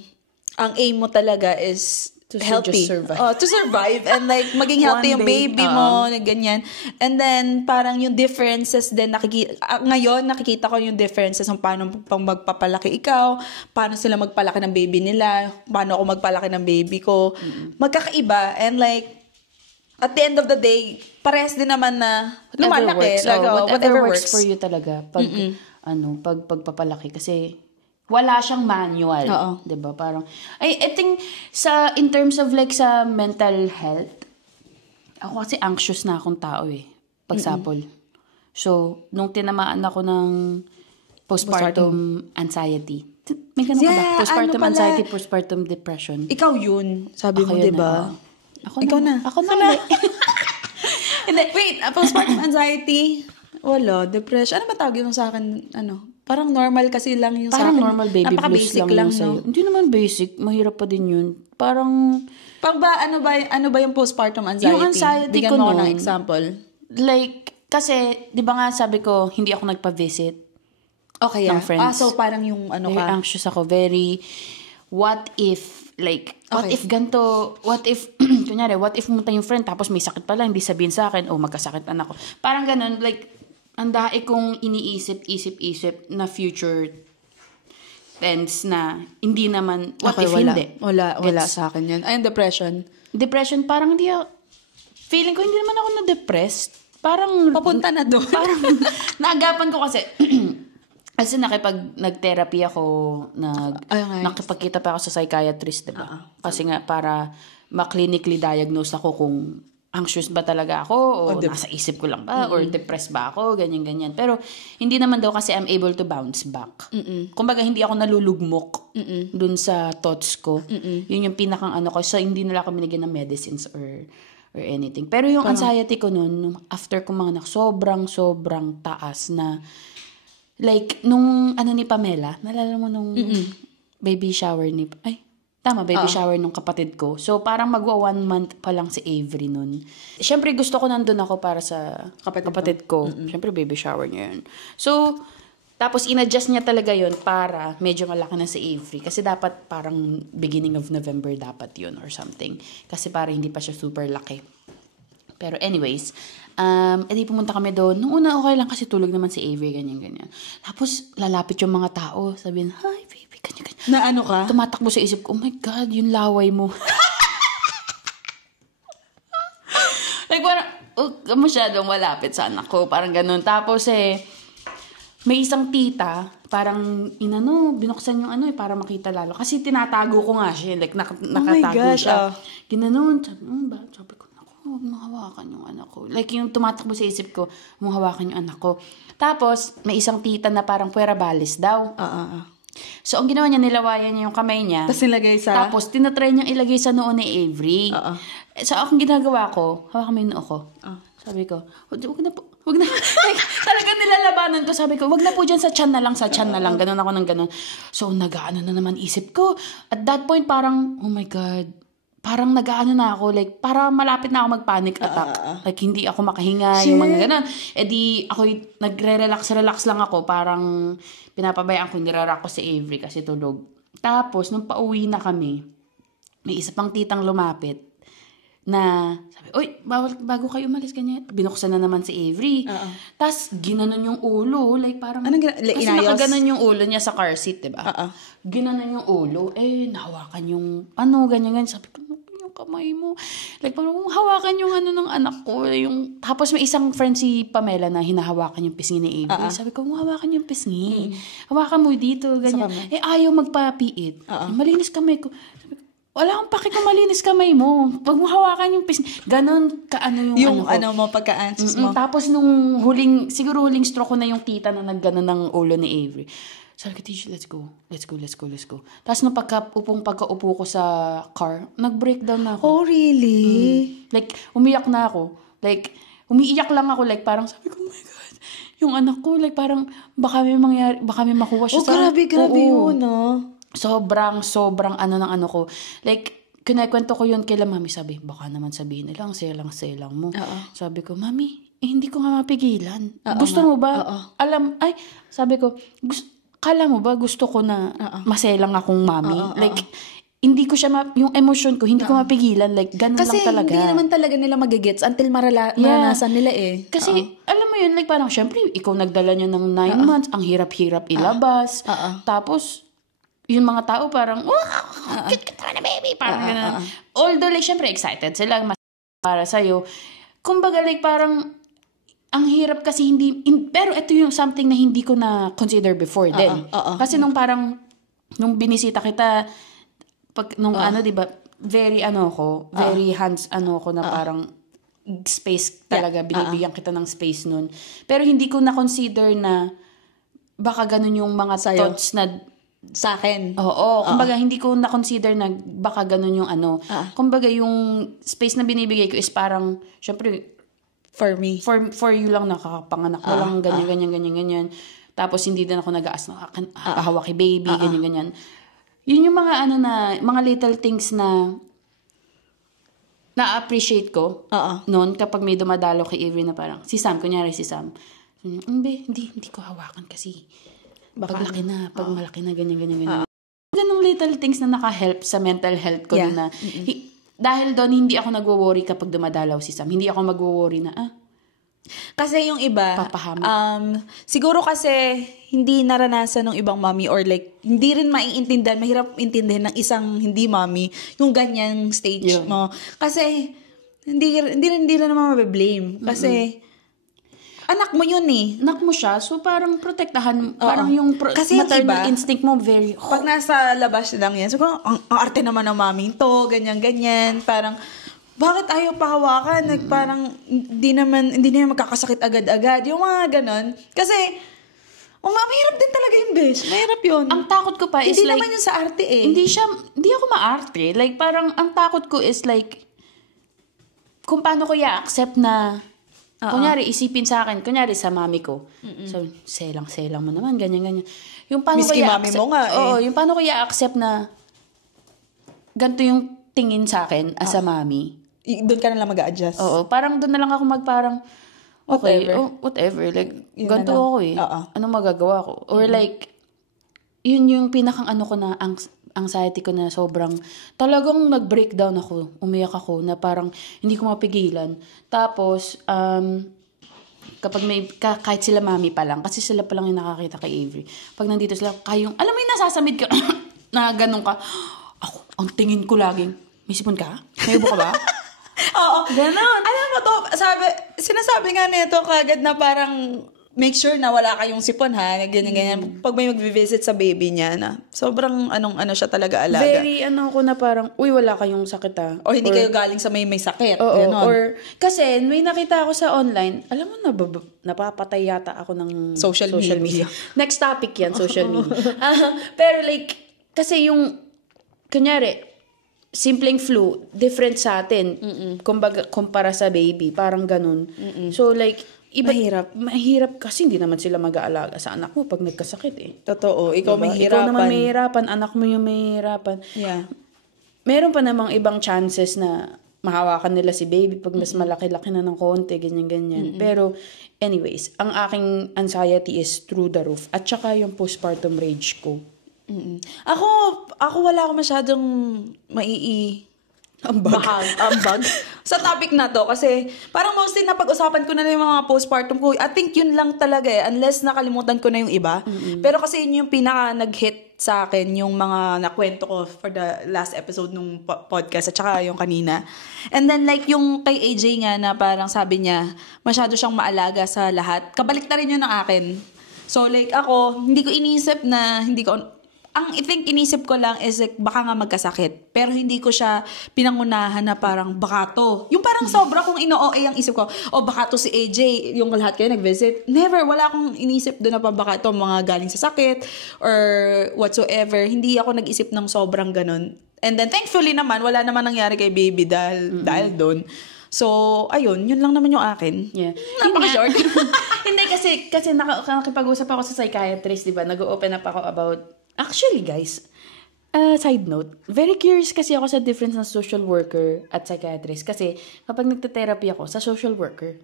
ang aim mo talaga is to healthy. Just survive. To survive and like maging healthy yung baby mo, ganyan. And then parang yung differences din ngayon nakikita ko yung differences ng paano pang magpapalaki ikaw, paano sila magpalaki ng baby nila, paano ako magpalaki ng baby ko. Magkakaiba and like at the end of the day, parehas din naman na lumalaki. Whatever works for you talaga pag pagpapalaki kasi wala siyang manual. Oo. 'Di ba? Parang I think in terms of like sa mental health, ako kasi anxious na akong tao eh. Pagsapol. So, nung tinamaan ako ng postpartum anxiety. May ganun ka ba? Postpartum anxiety, postpartum depression. Ikaw yun. Sabi mo, 'di ba? Ako na. Hindi, wait, postpartum anxiety, wala, depression. Ano ba tawag yun sa akin? Parang normal kasi lang yung parang sa akin. Normal baby blues lang sa'yo. Hindi naman basic. Mahirap pa din yun. Parang... ano ba yung postpartum anxiety? Yung anxiety bigyan ko mo nun, ng example. Like, kasi, di ba nga sabi ko, hindi ako nagpa-visit okay, ng friends. So parang yung very anxious ako. Very, what if, what if ganito, what if, kunyari, what if pumunta yung friend, tapos may sakit pala, hindi sabihin sa akin, magkasakit na ako. Parang ganun, like, ang dahil kong iniisip na future tense na hindi naman, what if hindi? Wala sa akin yan. Ay, depression. Depression, parang hindi ako, feeling ko hindi naman ako na-depressed. Parang, papunta na doon. Parang, naagapan ko kasi, kasi nag-therapy ako, nakipagkita pa ako sa psychiatrist, diba? Kasi nga, para ma-clinically diagnose ako kung anxious ba talaga ako o nasa isip ko lang ba or depressed ba ako, ganyan-ganyan. Pero hindi naman daw kasi I'm able to bounce back. Kumbaga hindi ako nalulugmok dun sa thoughts ko. Yun yung pinakang ko. So hindi nila ako binigyan ng medicines or anything. Pero yung anxiety ko nun, after ko manganak, sobrang taas na like nung ni Pamela, nalala mo nung baby shower ni baby shower nung kapatid ko. So, parang magwa 1 month pa lang si Avery nun. Siyempre, gusto ko nandun ako para sa kapatid ko. Siyempre, baby shower niya yun. So, tapos in-adjust niya talaga yun para medyo malaki na si Avery. Kasi dapat parang beginning of November dapat yun or something. Kasi para hindi pa siya super laki. Pero anyways, edi pumunta kami doon. Nung una okay lang kasi tulog naman si Avery, ganyan-ganyan. Tapos, lalapit yung mga tao. Sabihin, hi, baby, ganyan-ganyan. Na ka? Tumatakbo sa isip ko, oh my God, yung laway mo. Like, parang, masyadong malapit sa anak ko. Parang ganun. Tapos may isang tita, parang, binuksan yung para makita lalo. Kasi tinatago ko nga siya. Like, nakatago siya. Ginanon. Sabi ko, huwag mahawakan yung anak ko. Like, yung tumatakbo sa isip ko, mahawakan yung anak ko. Tapos, may isang tita na parang puwera balis daw. So, ang ginawa niya, nilawayan niya yung kamay niya. Tapos, tinatry niyang ilagay sa noo ni Avery. So, akong ginagawa ko, hawakan mo yung noo ko. Sabi ko, wag na po. Like, talagang nilalabanan ko. Sabi ko, wag na po dyan, sa tiyan na lang. Ganun ako ng ganun. So, nag-ano na naman isip ko. At that point, parang, oh my God, parang nag-ano na ako, like, para malapit na ako mag-panic attack. Like, hindi ako makahinga, yung mga ganun. Eh di, ako nagre-relax lang ako, parang pinapabayaan ko, nirarak ko si Avery kasi tulog. Tapos, nung pauwi na kami, may isa pang titang lumapit na sabi, "Uy, bago kayo umalis, ganyan." Binuksan na naman si Avery. Tapos, ginanon yung ulo. Like, parang, kasi nakaganon yung ulo niya sa car seat, diba? Ginanon yung ulo. Eh, nahawakan yung, ganyan. Sabi ko, yung kamay mo. Like, parang hawakan yung ng anak ko. Tapos, may isang friend si Pamela na hinahawakan yung pisngi ni Avery. Sabi ko, hawakan yung pisngi. Hawakan mo dito, ganyan. Eh, ayaw magpapiit. Malinis kamay ko. Wala akong paki kung malinis kamay mo. Pag mo hawakan yung pisngi. Ganon yung mo, pagka-anxious mo. Tapos nung siguro huling stroke ko na yung tita na nagganon ng ulo ni Avery. Sabi ko, "Teacher, let's go. Tapos nung pagkaupo ko sa car, nag-breakdown na ako. Oh, really? Like, umiyak na ako. Like, umiiyak lang ako. Like, parang sabi ko, "Oh my God." Yung anak ko, like, parang baka may mangyari, baka may makuha siya sa... grabe yun, Sobrang ko. Like, kinakwento ko yun kila mami. Sabi, baka naman sabihin nila, ang selang mo. Sabi ko, "Mami, hindi ko nga mapigilan. Gusto mo ba?" Sabi ko, kala mo ba gusto ko na maselang akong mami? Like, hindi ko siya, yung emotion ko, hindi ko mapigilan. Like, ganun lang talaga. Kasi hindi naman talaga nila magigets until maranasan nila eh. Kasi, alam mo yun, like, parang, syempre, ikaw nagdala niya ng 9 months, ang hirap-hirap ilabas. Tapos, yung mga tao parang, cute na baby, parang gano'n. Although, like, syempre, excited sila para sa'yo. Kumbaga, like, parang, ang hirap kasi pero ito yung something na hindi ko na consider before din. Kasi nung binisita kita, diba, very hands, na parang, space talaga, binibigyan kita ng space nun. Pero hindi ko na consider na, baka ganun yung mga thoughts na, sa akin. Oo. Kumbaga, hindi ko na-consider na baka ganun yung Kumbaga, yung space na binibigay ko is parang, syempre, for me. For you lang, nakakapanganak mo lang, ganyan. Tapos, hindi din ako nag-aas na hawak kay baby, ganyan. Yun yung mga mga little things na na-appreciate ko noon kapag may dumadalo kay Avery na parang, kunyari si Sam. Hindi ko hawakan kasi baka pag malaki na, ganyan. Ganong little things na naka-help sa mental health ko na dahil doon hindi ako nagwo-worry kapag dumadalaw si Sam. Hindi ako magwo-worry na kasi yung iba papahamak. Siguro kasi hindi naranasan ng ibang mommy or like hindi rin maiintindihan, mahirap intindihan ng isang hindi mommy yung ganyang stage mo. Kasi hindi rin naman mabe-blame kasi anak mo yun eh. Anak mo siya. So, parang protektahan. Parang yung kasi maternal instinct mo very... Pag nasa labas lang yan, so, ang arte naman ng maming to, ganyan. Parang, bakit ayaw pahawakan? Parang, hindi naman magkakasakit agad-agad. Yung mga ganon. Kasi, mahirap din talaga yung besh. Mahirap yun. Ang takot ko pa is hindi like... Hindi naman yun sa arte eh. Hindi ako maarte. Like, parang, ang takot ko is like, kung paano ko i-accept na... Kunyari, isipin sa akin, sa mami ko. So, selang mo naman, ganyan. Yung paano miski mami mo nga eh. Oo, yung paano ko i-accept na ganito yung tingin sa akin as a mami. Doon ka na lang mag-a-adjust. Oo, parang doon na lang ako whatever. Like, ganito ako eh. Anong magagawa ko? Or like, yun yung pinakang ko na anxiety ko na sobrang, talagang nag-breakdown ako, umiyak ako, na parang hindi ko mapigilan. Tapos, kapag kahit sila mami pa lang, kasi sila pa lang yung nakakita kay Avery, pag nandito sila, alam mo yung nasasamid ka, na ganun ka, ako, ang tingin ko laging, may sipon ka? May ubo ka ba? Oo. Ganon. Alam mo to, sinasabi nga nito kagad na parang, make sure na wala kayong sipon ha, ganyan. Pag may mag-visit sa baby niya na, sobrang siya talaga alaga. Very ko na parang, wala kayong sakit ha. Or hindi kayo galing sa may sakit. Oo, ganon. or, kasi may nakita ako sa online, alam mo napapatay yata ako ng social media. Next topic yan, social media. Pero like, kasi yung, kunyari, simpleng flu, different sa atin. Kumbaga, kumpara sa baby, parang ganun. So like, mahirap kasi hindi naman sila mag-aalaga sa anak mo pag nagkasakit eh. Totoo. Ikaw diba? mahirapan. Ikaw naman mahirapan. Anak mo yung mahirapan. Yeah. meron pa namang ibang chances na mahawakan nila si baby pag mas malaki-laki na ng konti, ganyan-ganyan. Pero, anyways, ang aking anxiety is through the roof. At saka yung postpartum rage ko. Ako wala ako masyadong ambag sa topic na to kasi parang mostly napag-usapan ko na yung mga postpartum ko. I think yun lang talaga unless nakalimutan ko na yung iba. Pero kasi yun yung pinaka nag-hit sa akin yung mga nakwento ko for the last episode nung podcast at saka yung kanina. And then like yung kay AJ nga na parang sabi niya masyado siyang maalaga sa lahat. Kabalik na rin yun ng akin. So like ako, hindi ko inisip na ang I think inisip ko lang is like, baka nga magkasakit. Pero hindi ko siya pinangunahan na parang baka to. Yung parang sobra kung ino-OA ang isip ko, baka to si AJ, yung lahat kayo nag-visit. Never, wala akong inisip doon na pa baka to mga galing sa sakit or whatsoever. Hindi ako nag-isip ng sobrang ganun. And then thankfully naman, wala naman nangyari kay baby dahil doon. So, ayun, yun lang naman yung akin. Yeah. Napaka-short. Hindi, kasi nakipag-usap ako sa psychiatrist, di ba? Nag-open up ako about. Actually, guys, side note, very curious kasi ako sa difference ng social worker at psychiatrist. Kasi kapag nagte-therapy ako, sa social worker,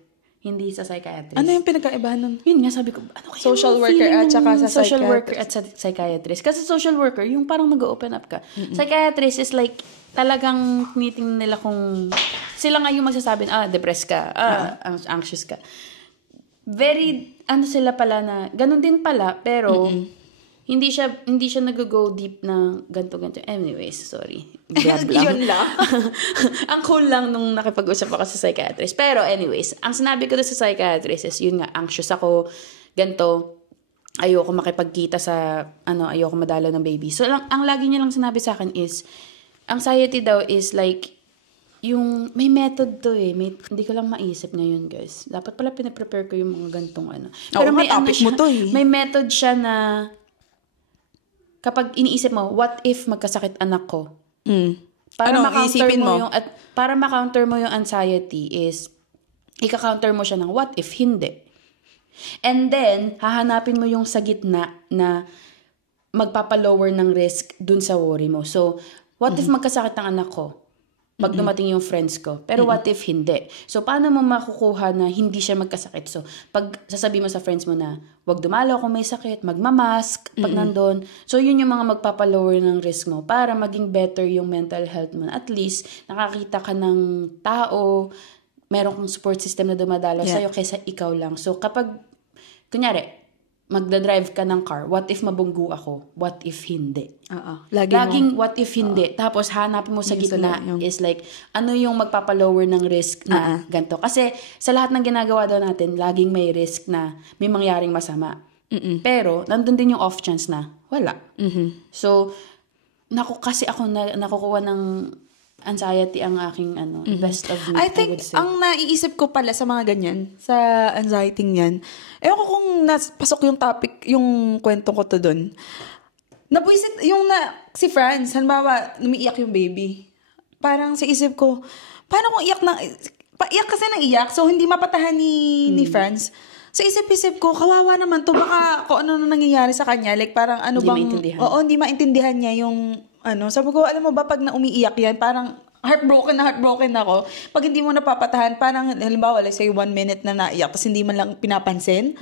hindi sa psychiatrist. Ano yung pinagkaibahan nun? Yun nga, sabi ko, ano kaya social worker at saka sa social worker at sa psychiatrist? Kasi social worker, yung parang nag-open up ka. Psychiatrist is like, talagang tinitingnan nila kung, sila nga yung magsasabi, depressed ka, anxious ka. Very, sila pala na, ganun din pala, pero, hindi siya nag-go deep na ganto. Anyways, sorry. Blab lang. Yun lang. Ang cool lang nung nakipag-usap ako sa psychiatrist. Pero anyways, ang sinabi ko doon sa psychiatrist is, yun nga, anxious ako, ganto, ayoko makipagkita sa, ayoko madala ng baby. So, ang lagi niya lang sinabi sa akin is, anxiety daw is like, yung, may method to hindi ko lang maisip ngayon, guys. Dapat pala pinaprepare ko yung mga gantong Pero may topic mo to may method siya na, kapag iniisip mo, what if magkasakit anak ko? Para ma-counter mo yung anxiety is, ika-counter mo siya ng what if hindi. And then, hahanapin mo yung sa gitna na magpapalower ng risk dun sa worry mo. So, what if magkasakit ang anak ko? Pag dumating yung friends ko. Pero what if hindi? So, paano mo makukuha na hindi siya magkasakit? So, pag sasabihin mo sa friends mo na, wag dumalaw kung may sakit, magmamask pag nandun. So, yun yung mga magpapalower ng risk mo para maging better yung mental health mo. At least, nakakita ka ng tao, meron kang support system na dumadalaw sa'yo kaysa ikaw lang. So, kapag, kunyari, magdadrive ka ng car, what if mabunggu ako? What if hindi? Laging what if hindi. Tapos hanapin mo sa gitna is like, ano yung magpapalower ng risk na ganito. Kasi sa lahat ng ginagawa daw natin, laging may risk na may mangyaring masama. Pero, nandun din yung off chance na wala. So, kasi ako nakukuha ng anxiety ang aking best of me. I think, ang naiisip ko pala sa mga ganyan, sa anxiety niyan, ewan ko kung napasok yung topic, yung kwento ko to dun. Nabuisit, si Franz, halimbawa, umiiyak yung baby. Parang sa isip ko, paano kung iyak kasi nang iyak, so hindi mapatahan ni Franz. Sa isip-isip ko, kawawa naman to, baka kung ano nangyayari sa kanya, like parang hindi maintindihan niya yung sabi ko, alam mo ba, pag umiiyak yan, parang heartbroken ako. Pag hindi mo napapatahan, parang, halimbawa, let's say 1 minute na naiyak, tapos hindi man lang pinapansin.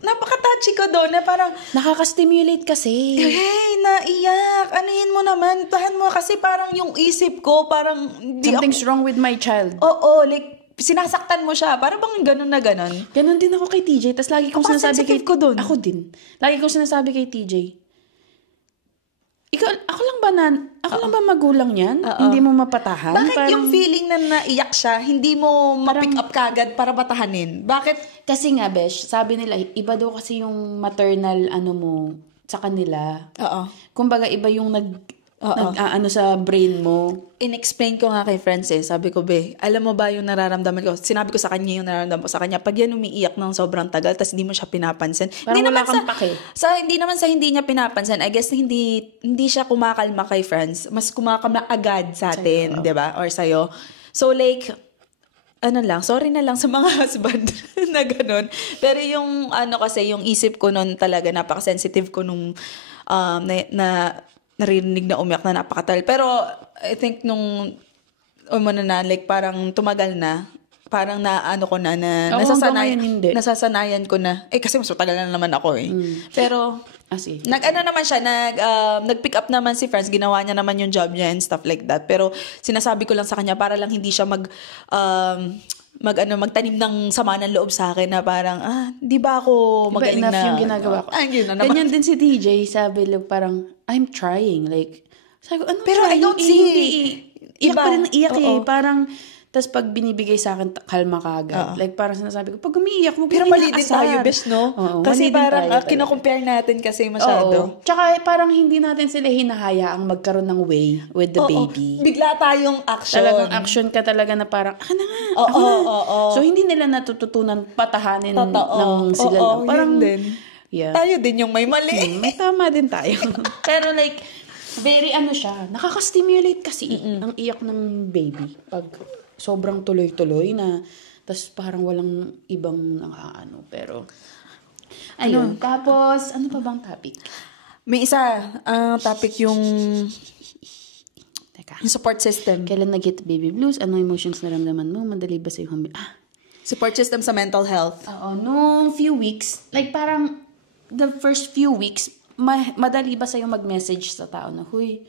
Napaka-touchy ko doon, na parang, nakaka-stimulate kasi. Hey, naiyak, anuhin mo naman, tahan mo, kasi parang yung isip ko, parang, something's wrong with my child. Oo, like, sinasaktan mo siya. Parang bang ganun na ganun? Ganun din ako kay TJ. Tapos lagi kong sinasabi ko doon. Ako din. Lagi kong sinasabi kay TJ, ako lang ba magulang yan? Hindi mo mapatahan? Bakit yung feeling na naiyak siya, hindi mo ma-pick up kagad para patahanin? Bakit? Kasi nga, Besh, sabi nila, iba daw kasi yung maternal mo sa kanila. Kumbaga, iba yung sa brain mo. In-explain ko nga kay Frances, sabi ko, alam mo ba yung nararamdaman ko? Sinabi ko sa kanya yung nararamdaman ko sa kanya. Pag yan umiiyak ng sobrang tagal, tas hindi mo siya pinapansin. Parang wala kang pake. Hindi naman sa hindi niya pinapansin. I guess hindi siya kumakalma kay Franz. Mas kumakalma agad sa atin, di ba? Or sa'yo. So like, sorry na lang sa mga husband na ganun. Pero yung kasi, yung isip ko nun talaga, napaka-sensitive ko nung naririnig na umiyak na napakatal. Pero, I think nung like, parang tumagal na, parang naano ko na, nasasanayan ko na. Kasi mas matagal na naman ako Pero, nag-pick up naman si Franz, ginawa niya naman yung job niya and stuff like that. Pero, sinasabi ko lang sa kanya, para lang hindi siya magtanim ng sama ng loob sa akin na parang, di ba ako magaling enough na. yung ginagawa ko. Ganyan din si TJ, sabi lang parang, I'm trying. Like, sabi ko, pero trying? I don't see. Iyak pa rin iyak Parang, tas pag binibigay sa akin, kalma ka agad. Like, parang sinasabi ko, pag umiiyak mo, pero mali din tayo, bes, no? Kasi parang, kinakompare natin kasi masyado. Tsaka, parang hindi natin sila hinahayaang magkaroon ng way with the baby. Bigla tayong action. Talagang action ka talaga na parang, ako na. So, hindi nila natututunan patahanin ng sila lang. Parang, tayo din yung may mali. May tama din tayo. Pero like, very siya, nakaka-stimulate kasi ang iyak ng baby. Pag sobrang tuloy-tuloy na, tas parang walang ibang nakakaano. Pero, ayun. Tapos, ano pa bang topic? May isa, topic yung support system. Kailan nag-hit baby blues? Anong emotions naramdaman mo? Madali ba sa'yo support system sa mental health. Nung few weeks, like parang, the first few weeks, madali ba sa'yo mag-message sa tao na, huy,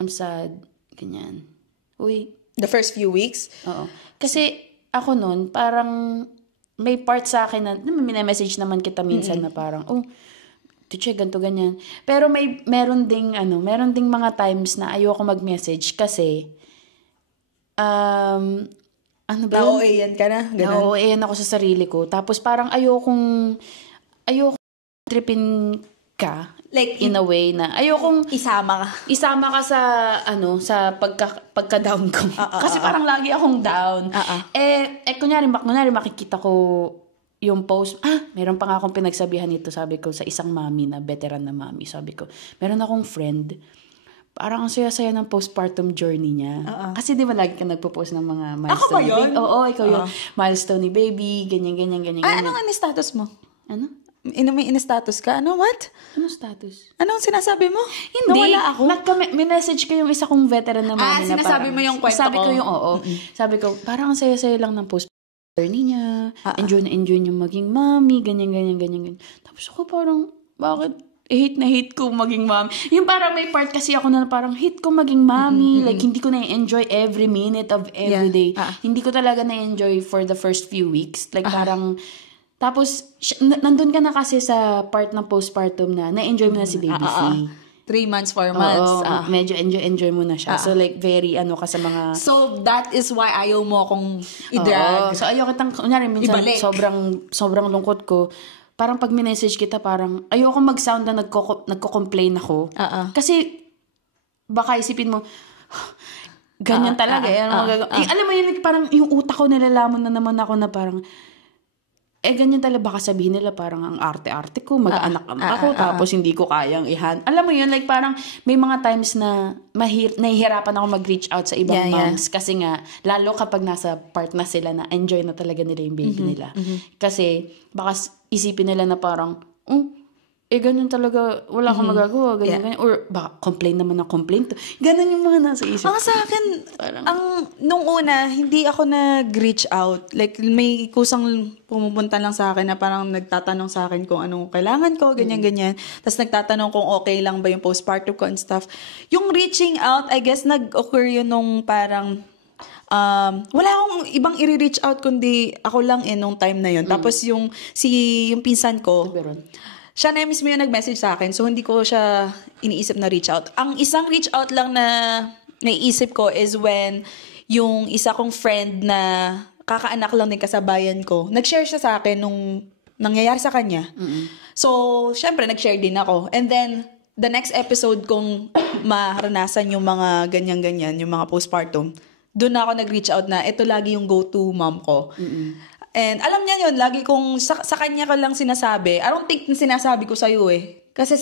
I'm sad, ganyan. Huy. The first few weeks? Oo. Kasi ako nun, parang may part sa akin na, minamessage naman kita minsan na parang, teacher, ganito, ganyan. Pero meron ding mga times na ayoko mag-message kasi, na-OA-yan ka na? Na-OA-yan ako sa sarili ko. Tapos parang ayokong tripin ka. Like, in a way na ayokong isama ka sa pagka-down ko. Kasi parang lagi akong down. Kunyari makikita ko yung post. Meron pa nga akong pinagsabihan nito, sabi ko, sa isang mami na veteran na mami. Sabi ko, meron akong friend, parang ang saya-saya ng postpartum journey niya. Kasi di ba lagi ka nagpo-post ng mga milestone? Ako ba yun? Oo, ikaw yung milestone ni baby, ganyan. Anong status mo? Ano? May in-status ka? What? Ano status? Anong sinasabi mo? Hindi. Nawala ako. May-message ko yung isa kong veteran na mami na sinasabi mo yung kwento sabi ko yung Sabi ko, parang ang saya-saya lang ng post journey niya. Enjoy niya maging mami, ganyan. Tapos ako parang, bakit? Hate ko maging mami. Yung parang may part kasi ako na parang hate ko maging mami. Like, hindi ko na-enjoy every minute of every day. Hindi ko talaga na-enjoy for the first few weeks. Like, parang, tapos, nandun ka na kasi sa part ng postpartum na-enjoy mo na si baby C. 3 months, 4 months. Medyo enjoy mo na siya. So, like, very, ka sa mga... So, that is why ayaw mo akong i-drag. So, ayaw kitang, kunyari, minsan, ibalik. sobrang lungkot ko. Parang pag minessage kita, parang, ayoko mag-sound na nagko-complain ako. Kasi, baka isipin mo, ganyan talaga. Alam mo yun, parang, yung utak ko nilalaman na naman ako na parang, ganyan talaga, baka sabihin nila parang ang arte-arte ko, mag-anak ako, tapos hindi ko kayang Alam mo yun, like parang may mga times na nahihirapan ako mag-reach out sa ibang moms kasi nga, lalo kapag nasa part na sila na enjoy na talaga nila yung baby nila. Kasi baka isipin nila na parang, ganyan talaga, wala kang magagawa, ganyan. Or, baka complain naman ng complaint. Ganun yung mga nasa isip. Sa akin, nung una, hindi ako nag-reach out. Like, may kusang pumupunta lang sa akin na parang nagtatanong sa akin kung anong kailangan ko, ganyan. Tapos nagtatanong kung okay lang ba yung postpartum ko and stuff. Yung reaching out, I guess, nag-occur yun nung parang, wala akong ibang i-reach out kundi ako lang nung time na yun. Tapos yung pinsan ko, siya na mismo yung nag-message sa akin. So, hindi ko siya iniisip na reach out. Ang isang reach out lang na naiisip ko is when yung isa kong friend na kakaanak lang din kasabayan ko, nag-share siya sa akin nung nangyayari sa kanya. So, syempre, nag-share din ako. And then, the next episode kong maranasan yung mga ganyan-ganyan, yung mga postpartum, doon na ako nag-reach out na ito lagi yung go-to mom ko. And alam niya yun, lagi kong sa kanya ko lang sinasabi. I don't think na sinasabi ko sa'yo Kasi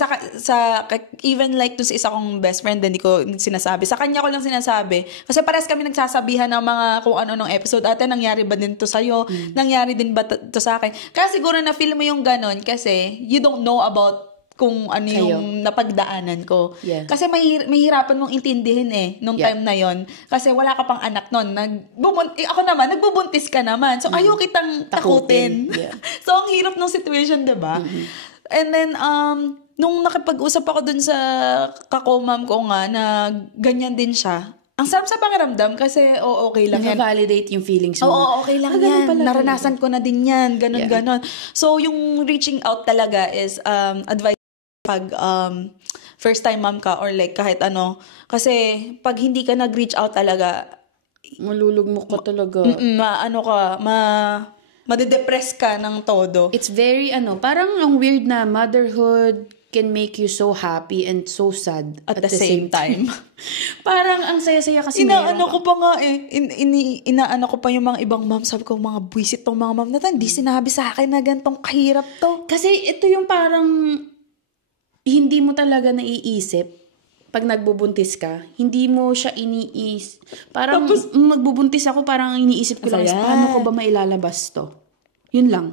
even like dun sa isa kong best friend, hindi ko sinasabi. Sa kanya ko lang sinasabi. Kasi parehas kami nagsasabihan ng mga kung ano nung episode. Ate, nangyari ba din to sa'yo? Nangyari din ba to sa akin? Kaya siguro na-feel mo yung ganon kasi you don't know about kung ano yung napagdaanan ko. Yeah. Kasi mahirapan mong intindihin nung time na yon. Kasi wala ka pang anak nun. Ako naman, nagbubuntis ka naman. So, ayaw kitang takutin. Yeah. So, ang hirap ng situation, diba? And then, nung nakipag-usap ako dun sa kakomam ko nga na ganyan din siya, ang sarap sa pakiramdam kasi okay lang yan. Naka-validate yung feelings mo. Oo, okay lang yan. Naranasan ko na din yan. Ganon. So, yung reaching out talaga is advice pag first time mom ka or like kahit ano. Kasi pag hindi ka nag-reach out talaga, malulugmok ka talaga. Madedepress ka ng todo. It's very, parang ang weird na motherhood can make you so happy and so sad at the same time. Parang ang saya-saya kasi inaano ko pa nga inaano ko pa yung mga ibang mom. Sabi ko, mga buwisit tong mga mom na to. Hindi sinabi sa akin na gantong kahirap to. Kasi ito yung parang hindi mo talaga naiisip pag nagbubuntis ka. Hindi mo siya parang tapos, magbubuntis ako, parang iniisip ko lang, paano ko ba mailalabas to? Yun lang.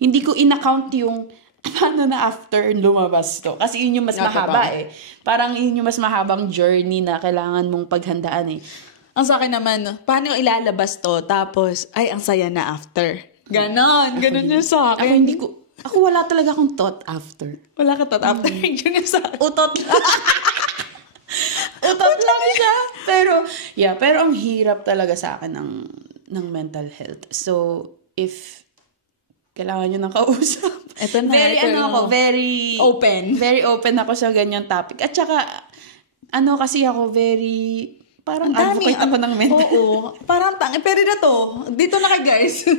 Hindi ko in-account yung paano na after lumabas to. Kasi yun yung mas mahaba Parang yun yung mas mahabang journey na kailangan mong paghandaan Ang sa akin naman, paano ilalabas to? Tapos, ang saya na after. Ganon yung sa akin. Ako wala talaga akong thought after. Wala ka thought after? Yun yung sa akin. Utot lang siya. Pero ang hirap talaga sa akin ng mental health. So, if kailangan nyo ng kausap. Ito na. Very open. Very open ako sa ganyan topic. At saka, kasi ako very, parang advocate ako ng mental. Oo. Parang pero na to. Dito na kay guys.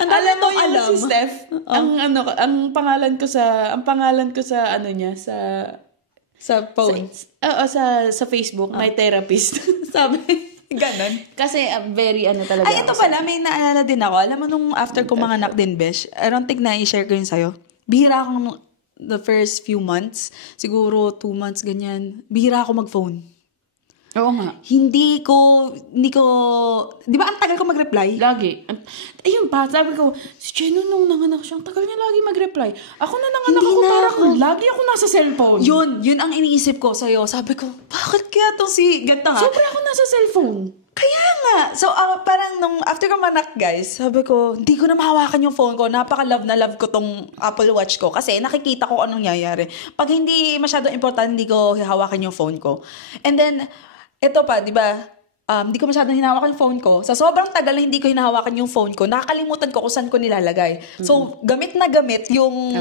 Alam mo yung si Steph, ang pangalan ko sa phone. Sa Facebook, my therapist. Sabi. Ganon. Kasi very talaga. Ito pala, may naalala din ako. Alam mo nung after ko mga anak din, Besh, I don't think na i-share ko yun sa'yo. Bihira akong the first few months, siguro 2 months, ganyan, bihira ako mag-phone. Oo nga. Hindi ko, di ba ang tagal ko mag-reply? Lagi. Ayun pa, sabi ko, si Cheno nung nanganak siya, ang tagal niya lagi mag-reply. Ako na nanganak ako, parang lagi ako nasa cellphone. Yun ang iniisip ko sa'yo. Sabi ko, bakit kaya to ganta nga? Sobrang ako nasa cellphone. Kaya nga. So, parang nung after ko manak, guys, sabi ko, hindi ko na mahawakan yung phone ko. Napaka-love na love ko tong Apple Watch ko. Kasi nakikita ko anong nangyayari. Pag hindi masyadong important, hindi ko hawakan yung phone ko. And then, ito pa, di ba, hindi ko masyadong hinahawakan yung phone ko. Sa sobrang tagal na hindi ko hinahawakan yung phone ko, nakakalimutan ko kung saan ko nilalagay. So, gamit na gamit yung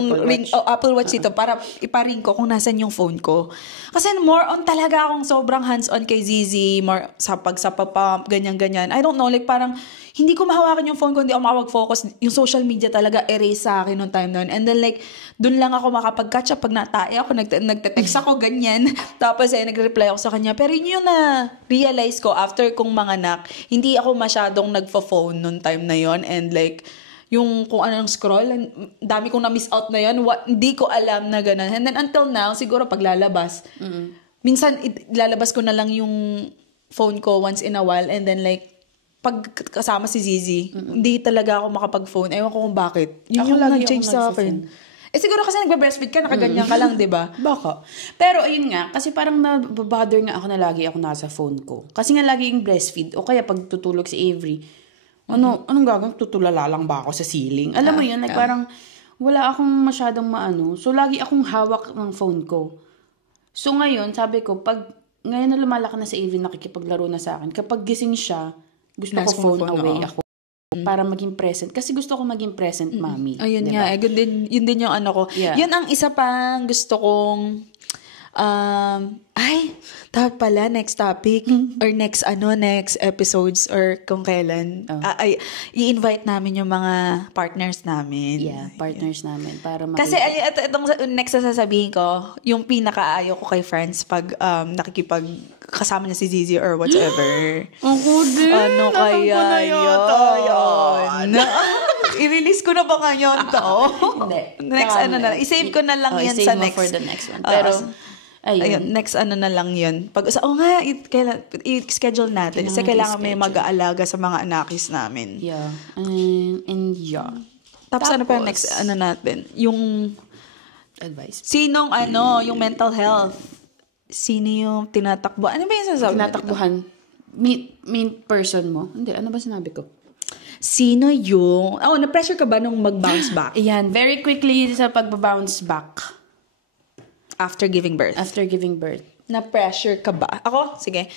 Apple Watch dito para iparing ko kung nasan yung phone ko. Kasi more on talaga akong sobrang hands-on kay Zizi, more sa pump, ganyan-ganyan. I don't know, like parang hindi ko mahawakan yung phone ko, hindi ako makapag-focus. Yung social media talaga erase sa akin noong time noon. And then like, dun lang ako makapag-catch up. Pag natae ako, nagte-text ako, ganyan. Tapos nagre-reply ako sa kanya. Pero yun yung na-realize ko after kong manganak, hindi ako masyadong nagpo-phone noong time na yon. And like, yung kung anong scroll, dami kong na-miss out na yun. Hindi ko alam na gano'n. And then until now, siguro paglalabas, minsan lalabas ko na lang yung phone ko once in a while. And then like, pag kasama si Zizi, hindi talaga ako makapag-phone. Ewan ko kung bakit. Yun yung nag-change sa akin. Siguro kasi nagbe-breastfeed ka, nakaganyan ka lang, di ba? Baka. Pero ayun nga, kasi parang nababother nga ako na lagi ako nasa phone ko. Kasi nga lagi yung breastfeed. O kaya pag tutulog si Avery, anong gagawin? Tutulala lang ba ako sa ceiling? Alam mo yun, like parang wala akong masyadong maano. So lagi akong hawak ng phone ko. So ngayon, sabi ko, ngayon na lumalaki na si Avery, nakikipaglaro na sa akin. Kapag gising siya, gusto ko phone away ako. Para maging present. Kasi gusto ko maging present, mommy. Ayun diba? Nga. Yun din yung ano ko. Yeah. Yun ang isa pang gusto kong dapat pala next topic or next episodes or kung kailan i-invite namin yung mga partners namin. Yeah, partners namin para kasi itong next na sasabihin ko, yung pinakaayaw ko kay friends pag kasama niya si Zizi or whatever. Ako din. Ano kaya yun? I-release ko na ba ngayon to? Hindi. Next i-save ko na lang yan sa next. For the next one. Pero ayun, next na lang yun. I-schedule natin. Kasi kailangan may mag-aalaga sa mga anakis namin. Yeah. And yeah. Tapos ano pa yung next natin? Yung Advice. Sinong yung mental health? Sino yung tinatakbo? Ano ba yung sasabi? Tinatakbuhan. Main person mo? Hindi, ano ba sinabi ko? Sino yung... na-pressure ka ba nung mag-bounce back? Ayan, very quickly sa pag-bounce back. After giving birth? After giving birth. Na-pressure ka ba? Ako? Sige.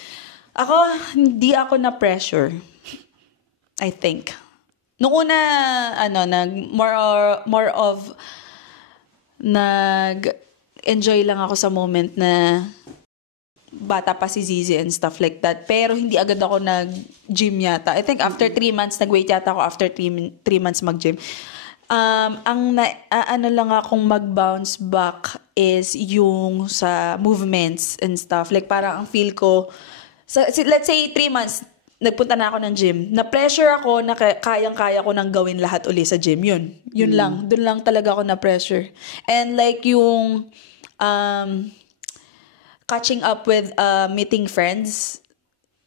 Ako, hindi ako na-pressure. I think. Noong una, nag-enjoy lang ako sa moment na bata pa si Zizi and stuff like that. Pero hindi agad ako nag-gym yata. I think after 3 months, nag-wait yata ako after 3 months mag-gym. Lang akong mag-bounce back is yung sa movements and stuff. Like parang ang feel ko, let's say 3 months, nagpunta na ako ng gym. Na-pressure ako na kayang-kaya ko nang gawin lahat uli sa gym. Yun lang. Doon lang talaga ako na-pressure. And like yung catching up with meeting friends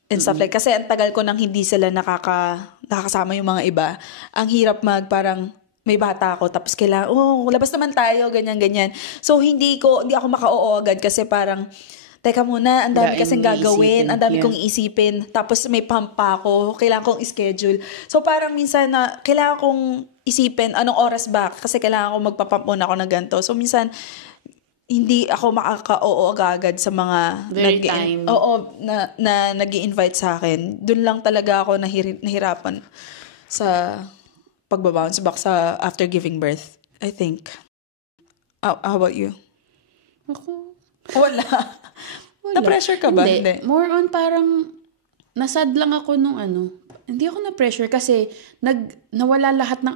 and stuff like, kasi ang tagal ko nang hindi sila nakakasama yung mga iba. Ang hirap parang may bata ako tapos kailangan, labas naman tayo, ganyan. So hindi ako maka-oo agad kasi parang teka muna, ang dami kasing gagawin, ang dami kong iisipin, tapos may pump pa ako, kailangan kong i-schedule. So parang minsan na kailangan kong isipin anong oras ba kasi kailangan kong magpapump muna ako ng ganito. So minsan hindi ako makaka-oo agad sa mga na nag-i-invite sa akin. Doon lang talaga ako nahirapan sa pagbabounce back sa after giving birth, I think. How about you? Ako? Wala. Na-pressure ka ba? Hindi. More on parang nasad lang ako nung Hindi ako na-pressure kasi nawala lahat ng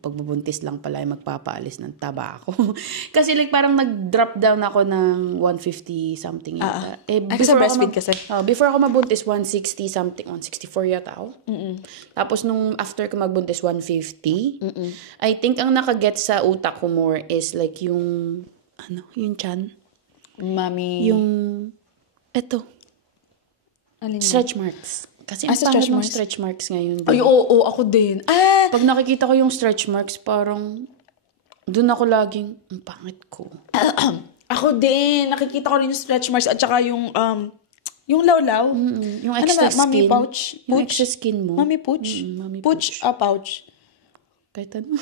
pagbubuntis lang pala ay magpapaalis ng taba ako. Kasi like parang nag-drop down ako ng 150 something yata. Kasi breastfeed kasi. Before ako mabuntis, 160 something, 164 yata ako. Tapos nung after ko magbuntis, 150. I think ang nakaget sa utak ko more is like yung chan. Mami. Yung, stretch marks. Kasi ang pangit ng stretch marks ngayon. Ay, oo, ako din. Pag nakikita ko yung stretch marks, parang, doon ako laging, ang pangit ko. Ako din. Nakikita ko rin yung stretch marks at saka yung lawlaw. Yung extra skin. Mami pouch. Yung extra skin mo. Mami pouch. Mami pouch. Pouch. Kahit ano.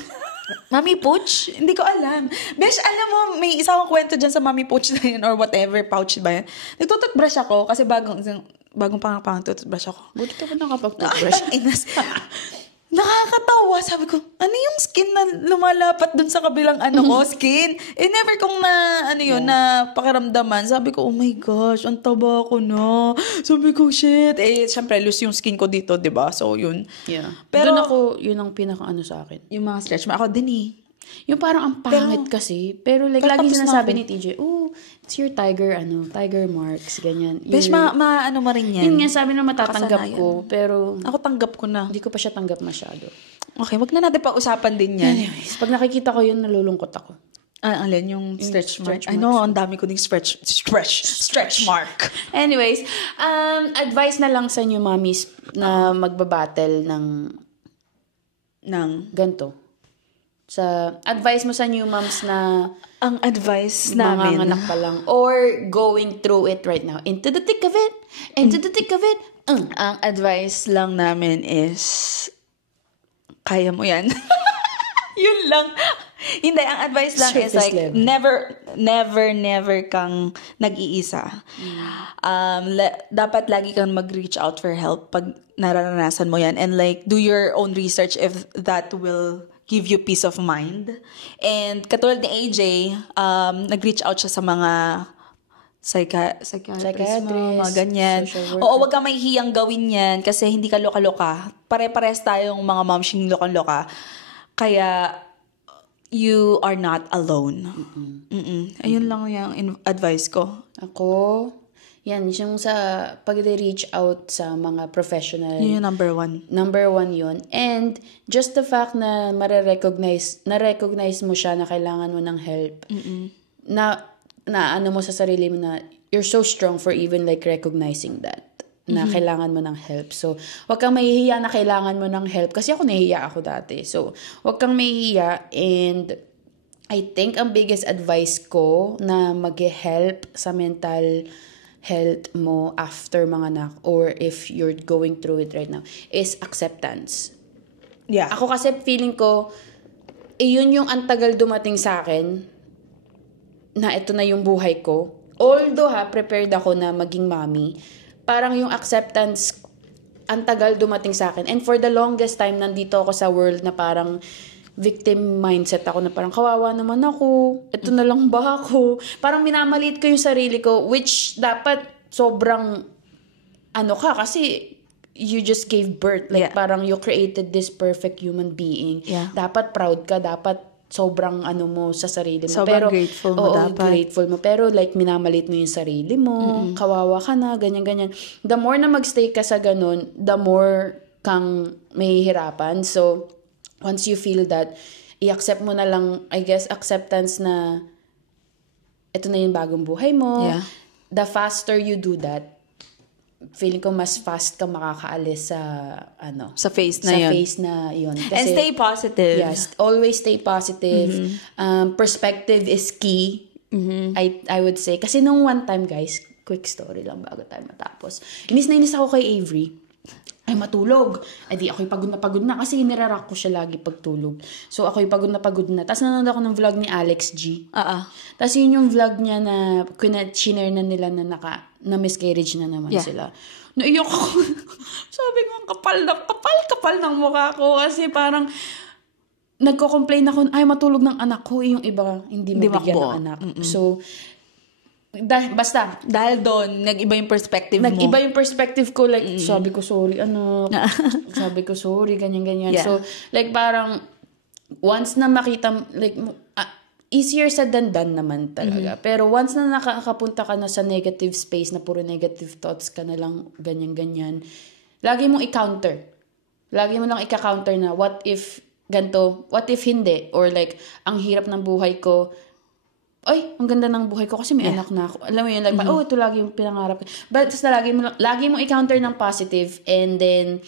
Mami pouch? Hindi ko alam. Besh, alam mo, may isa akong kwento dyan sa mami pouch na yun or whatever pouch ba yan. Nagtututbrush ako kasi bagong pang tututbrush ako. Buti ka pa nakapag-toothbrush. Nakakatawa. Sabi ko, ano yung skin na lumalapat dun sa kabilang skin? Never kong na pakiramdaman. Sabi ko, oh my gosh, ang taba ko na. Sabi ko, shit. Syempre, loose yung skin ko dito, diba? So, yun. Yeah. Pero, yun ang pinaka sa akin. Yung mga stretch mark. Ako din Yung parang ang pangit kasi. Pero like, lagi sinasabi ni TJ, it's your tiger marks, ganyan. Besh, maano mo rin yan. Yun nga, sabi na matatanggap ko. Pero, ako tanggap ko na. Hindi ko pa siya tanggap masyado. Okay, wag na natin pa-usapan din yan. Anyways, pag nakikita ko yun, nalulungkot ako. Alin, yung stretch mark. I know, ang dami ko ding stretch mark. Anyways, advice na lang sa inyo, mommies, na magbabattle ng ganito. Sa advice mo sa new moms na ang advice namin mga anak pa lang or going through it right now, into the thick of it. Ang advice lang namin is kaya mo yan. Yun lang. Hindi, ang advice lang is like never kang nag-iisa. Dapat lagi kang mag-reach out for help pag nararanasan mo yan, and like do your own research if that will give you peace of mind. And katulad ni AJ, nag-reach out siya sa mga psychiatrist, mga ganyan. Oo, wag kang mahihiyang gawin yan kasi hindi ka loka-loka. Pare-pares tayong mga momshing loka-loka. Kaya, you are not alone. Ayun lang yung advice ko. Ako, yan, yung sa pag-reach out sa mga professional. Yun yung number one. Number one yun. And just the fact na na-recognize mo siya na kailangan mo ng help. Na ano mo sa sarili mo na you're so strong for even like recognizing that. Na kailangan mo ng help. So, wag kang mahihiya na kailangan mo ng help. Kasi ako nahihiya ako dati. So, wag kang mahihiya and I think ang biggest advice ko na mag-help sa mental health mo after manganak or if you're going through it right now is acceptance. Yeah. Ako kasi feeling ko, yun yung antagal dumating sa akin na ito na yung buhay ko. Although prepared ako na maging mommy, parang yung acceptance antagal dumating sa akin. And for the longest time, nandito ako sa world na parang victim mindset ako na parang kawawa naman ako. Ito na lang ba ako? Parang minamaliit ko yung sarili ko, which dapat sobrang kasi you just gave birth. Like parang you created this perfect human being. Yeah. Dapat proud ka. Dapat sobrang mo sa sarili mo. Sobrang grateful mo dapat. Grateful mo. Pero like minamalit mo yung sarili mo. Kawawa ka na. Ganyan-ganyan. The more na magstay ka sa ganun, the more kang may hirapan. So, once you feel that, i-accept mo na lang, I guess, acceptance na ito na yung bagong buhay mo. Yeah. The faster you do that, feeling ko mas fast ka makakaalis sa sa phase na yun. Sa phase na yun. Kasi, and stay positive. Yes, always stay positive. Perspective is key. I would say. Kasi nung one time, guys, quick story lang bago tayo matapos. Inis na inis ako kay Avery. Ay, matulog. Ay, di ako'y pagod na kasi nirarak ko siya lagi pagtulog. So, ako'y pagod na. Tapos nanonood ako ng vlog ni Alex G. Tapos yun yung vlog niya na share na nila na miscarriage na naman sila. Naiyak ako. Sabi ko, kapal ng mukha ko. Kasi parang, nagko-complain ako, ay, matulog ng anak ko. Yung iba, hindi mabigyan ng anak. So, basta dahil doon nag-iba yung perspective mo. Nag-iba yung perspective ko, like sabi ko sorry sabi ko sorry ganyan. So like parang once na makita like easier said than done naman talaga. Pero once na nakakapunta ka na sa negative space na puro negative thoughts ka na lang ganyan, lagi mong i-counter. Lagi mo lang i-counter na what if ganto, what if hindi, or like ang hirap ng buhay ko, ay, ang ganda ng buhay ko kasi may anak na ako. Alam mo yun, like, ito lagi yung pinangarap ko. But lagi mo i-counter ng positive and then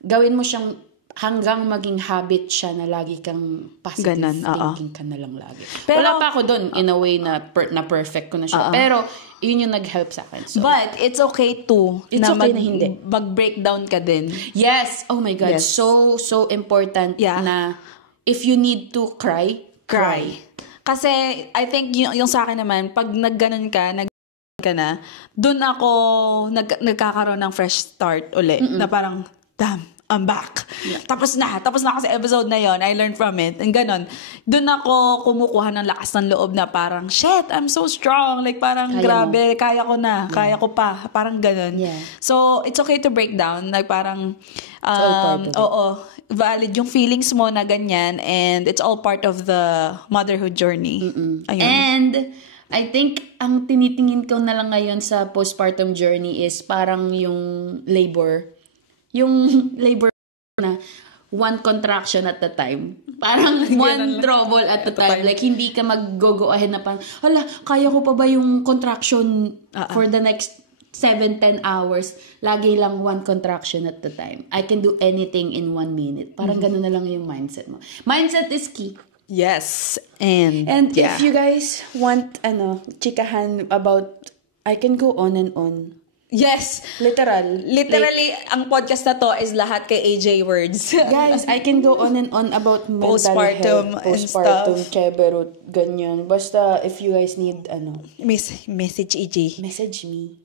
gawin mo siyang hanggang maging habit siya na lagi kang positive thinking ka na lang lagi. Pero, wala pa ako doon in a way na perfect ko na siya. Pero, yun yung nag-help sa akin. So, but, it's okay too. Na hindi. Mag-breakdown ka din. Yes! Oh my God. Yes. So important na if you need to cry. Kasi, I think, yung sa akin naman, pag nagganon ka na, dun ako nagkakaroon ng fresh start uli. Na parang, damn, I'm back. Yeah. Tapos na ako sa episode na yon. I learned from it. And ganon. Dun ako kumukuha ng lakas ng loob na parang, shit, I'm so strong. Like parang, grabe, kaya ko na. Kaya ko pa. Parang ganon. Yeah. So, it's okay to break down. Like parang, valid yung feelings mo na ganyan. And it's all part of the motherhood journey. Ayun. And, I think, ang tinitingin ko na lang ngayon sa postpartum journey is parang yung labor. Yung labor na one contraction at a time. Parang one trouble at a time. Like, hindi ka mag-go ahead na parang, hala, kaya ko pa ba yung contraction for the next 7-10 hours? Lagi lang one contraction at a time. I can do anything in 1 minute. Parang ganun na lang yung mindset mo. Mindset is key. Yes. And if you guys want, chikahan about, I can go on and on. Yes. Literally, ang podcast na to is lahat kay AJ words. Guys, I can go on and on about mental postpartum health, and postpartum, stuff. Cheberut, ganyan. Basta, if you guys need, message AJ. Message me.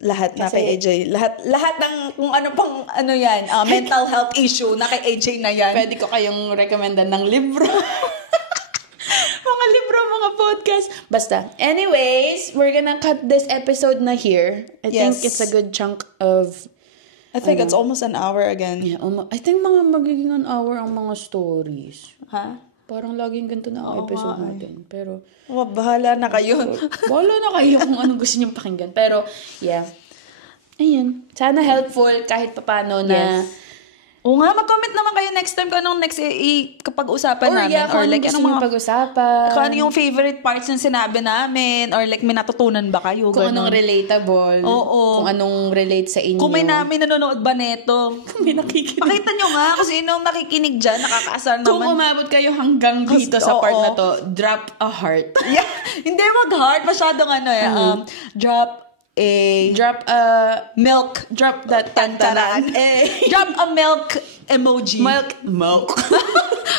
Lahat na kay AJ. Lahat ng kung ano pang, yan, mental health issue na kay AJ na yan. Pwede ko kayong recomendan ng libro. Mga libro, mga podcast. Basta. Anyways, we're gonna cut this episode na here. I think it's a good chunk of... I think it's almost an hour again. Yeah, I think magiging an hour ang mga stories. Ha? Parang laging ganito na ang episode natin. Pero... bahala na kayo. Bahala na kayo kung anong gusto niyong pakinggan. Pero, yeah. Ayun. Sana helpful kahit papano na... Oo nga, mag-comment naman kayo next time kung anong next kapag-usapan namin. Or like, anong mga pag-usapan. Kung ano yung favorite parts ng sinabi namin. Or like, may natutunan ba kayo? Kung anong relatable. Oo. Kung anong relate sa inyo. Kung may namin nanonood ba neto? Kung may nakikinig. Pakita nyo nga kung sinong nakikinig dyan. Nakakaasar naman. Kung umabot kayo hanggang dito sa part na to, drop a heart. Yeah. Hindi mag-heart. Masyadong drop a milk. Drop that tantaran. Drop a milk emoji. Milk.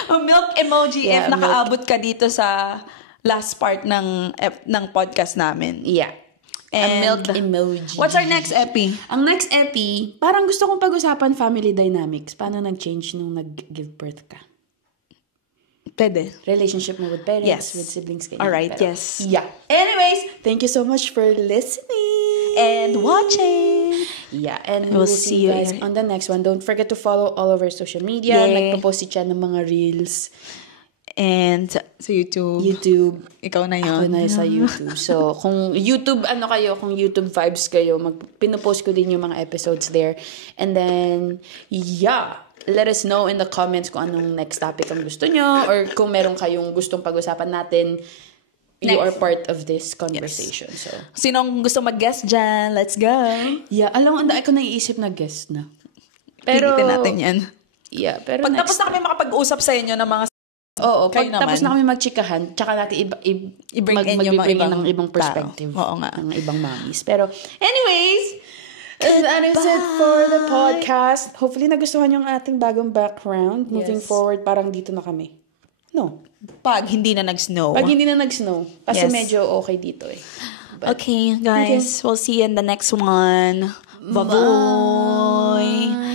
A milk emoji Yeah, if nakaabot ka dito sa last part ng podcast namin. Yeah. And a milk emoji. What's our next epi? Ang next epi, parang gusto kong pag-usapan family dynamics. Paano nag-change nung nag-give birth ka? Pwede. Relationship mo with parents, Yes. with siblings. Ganyan. Alright, Pero, yes. Yeah. Anyways, thank you so much for listening. And watching. Yeah, and we'll see you guys on the next one. Don't forget to follow all of our social media. Yeah. Nagpo-post si Chan ng mga reels. And sa YouTube. Ikaw na yun. Ako na sa YouTube. So, kung YouTube vibes kayo, pinopost ko din yung mga episodes there. And then, yeah, let us know in the comments kung anong next topic ang gusto nyo or kung meron kayong gustong pag-usapan natin. You are part of this conversation. Yes. So, sinong gusto mag-guest dyan? Let's go. Yeah, alam mo, ako naiisip na guest na. Pero, pilitin natin yan. Yeah, pero pag tapos na kami makapag-usap sa inyo ng mga pag tapos na kami magchikahan, tsaka natin i-bring in yung mga ng ibang perspective. Oo nga. Ng ibang mommies. Pero, anyways, that is it for the podcast. Hopefully, nagustuhan yung ating bagong background. Moving forward, parang dito na kami. No. Pag hindi na nag-snow. Kasi medyo okay dito eh. But, okay, guys. Okay. We'll see you in the next one. Bye-bye.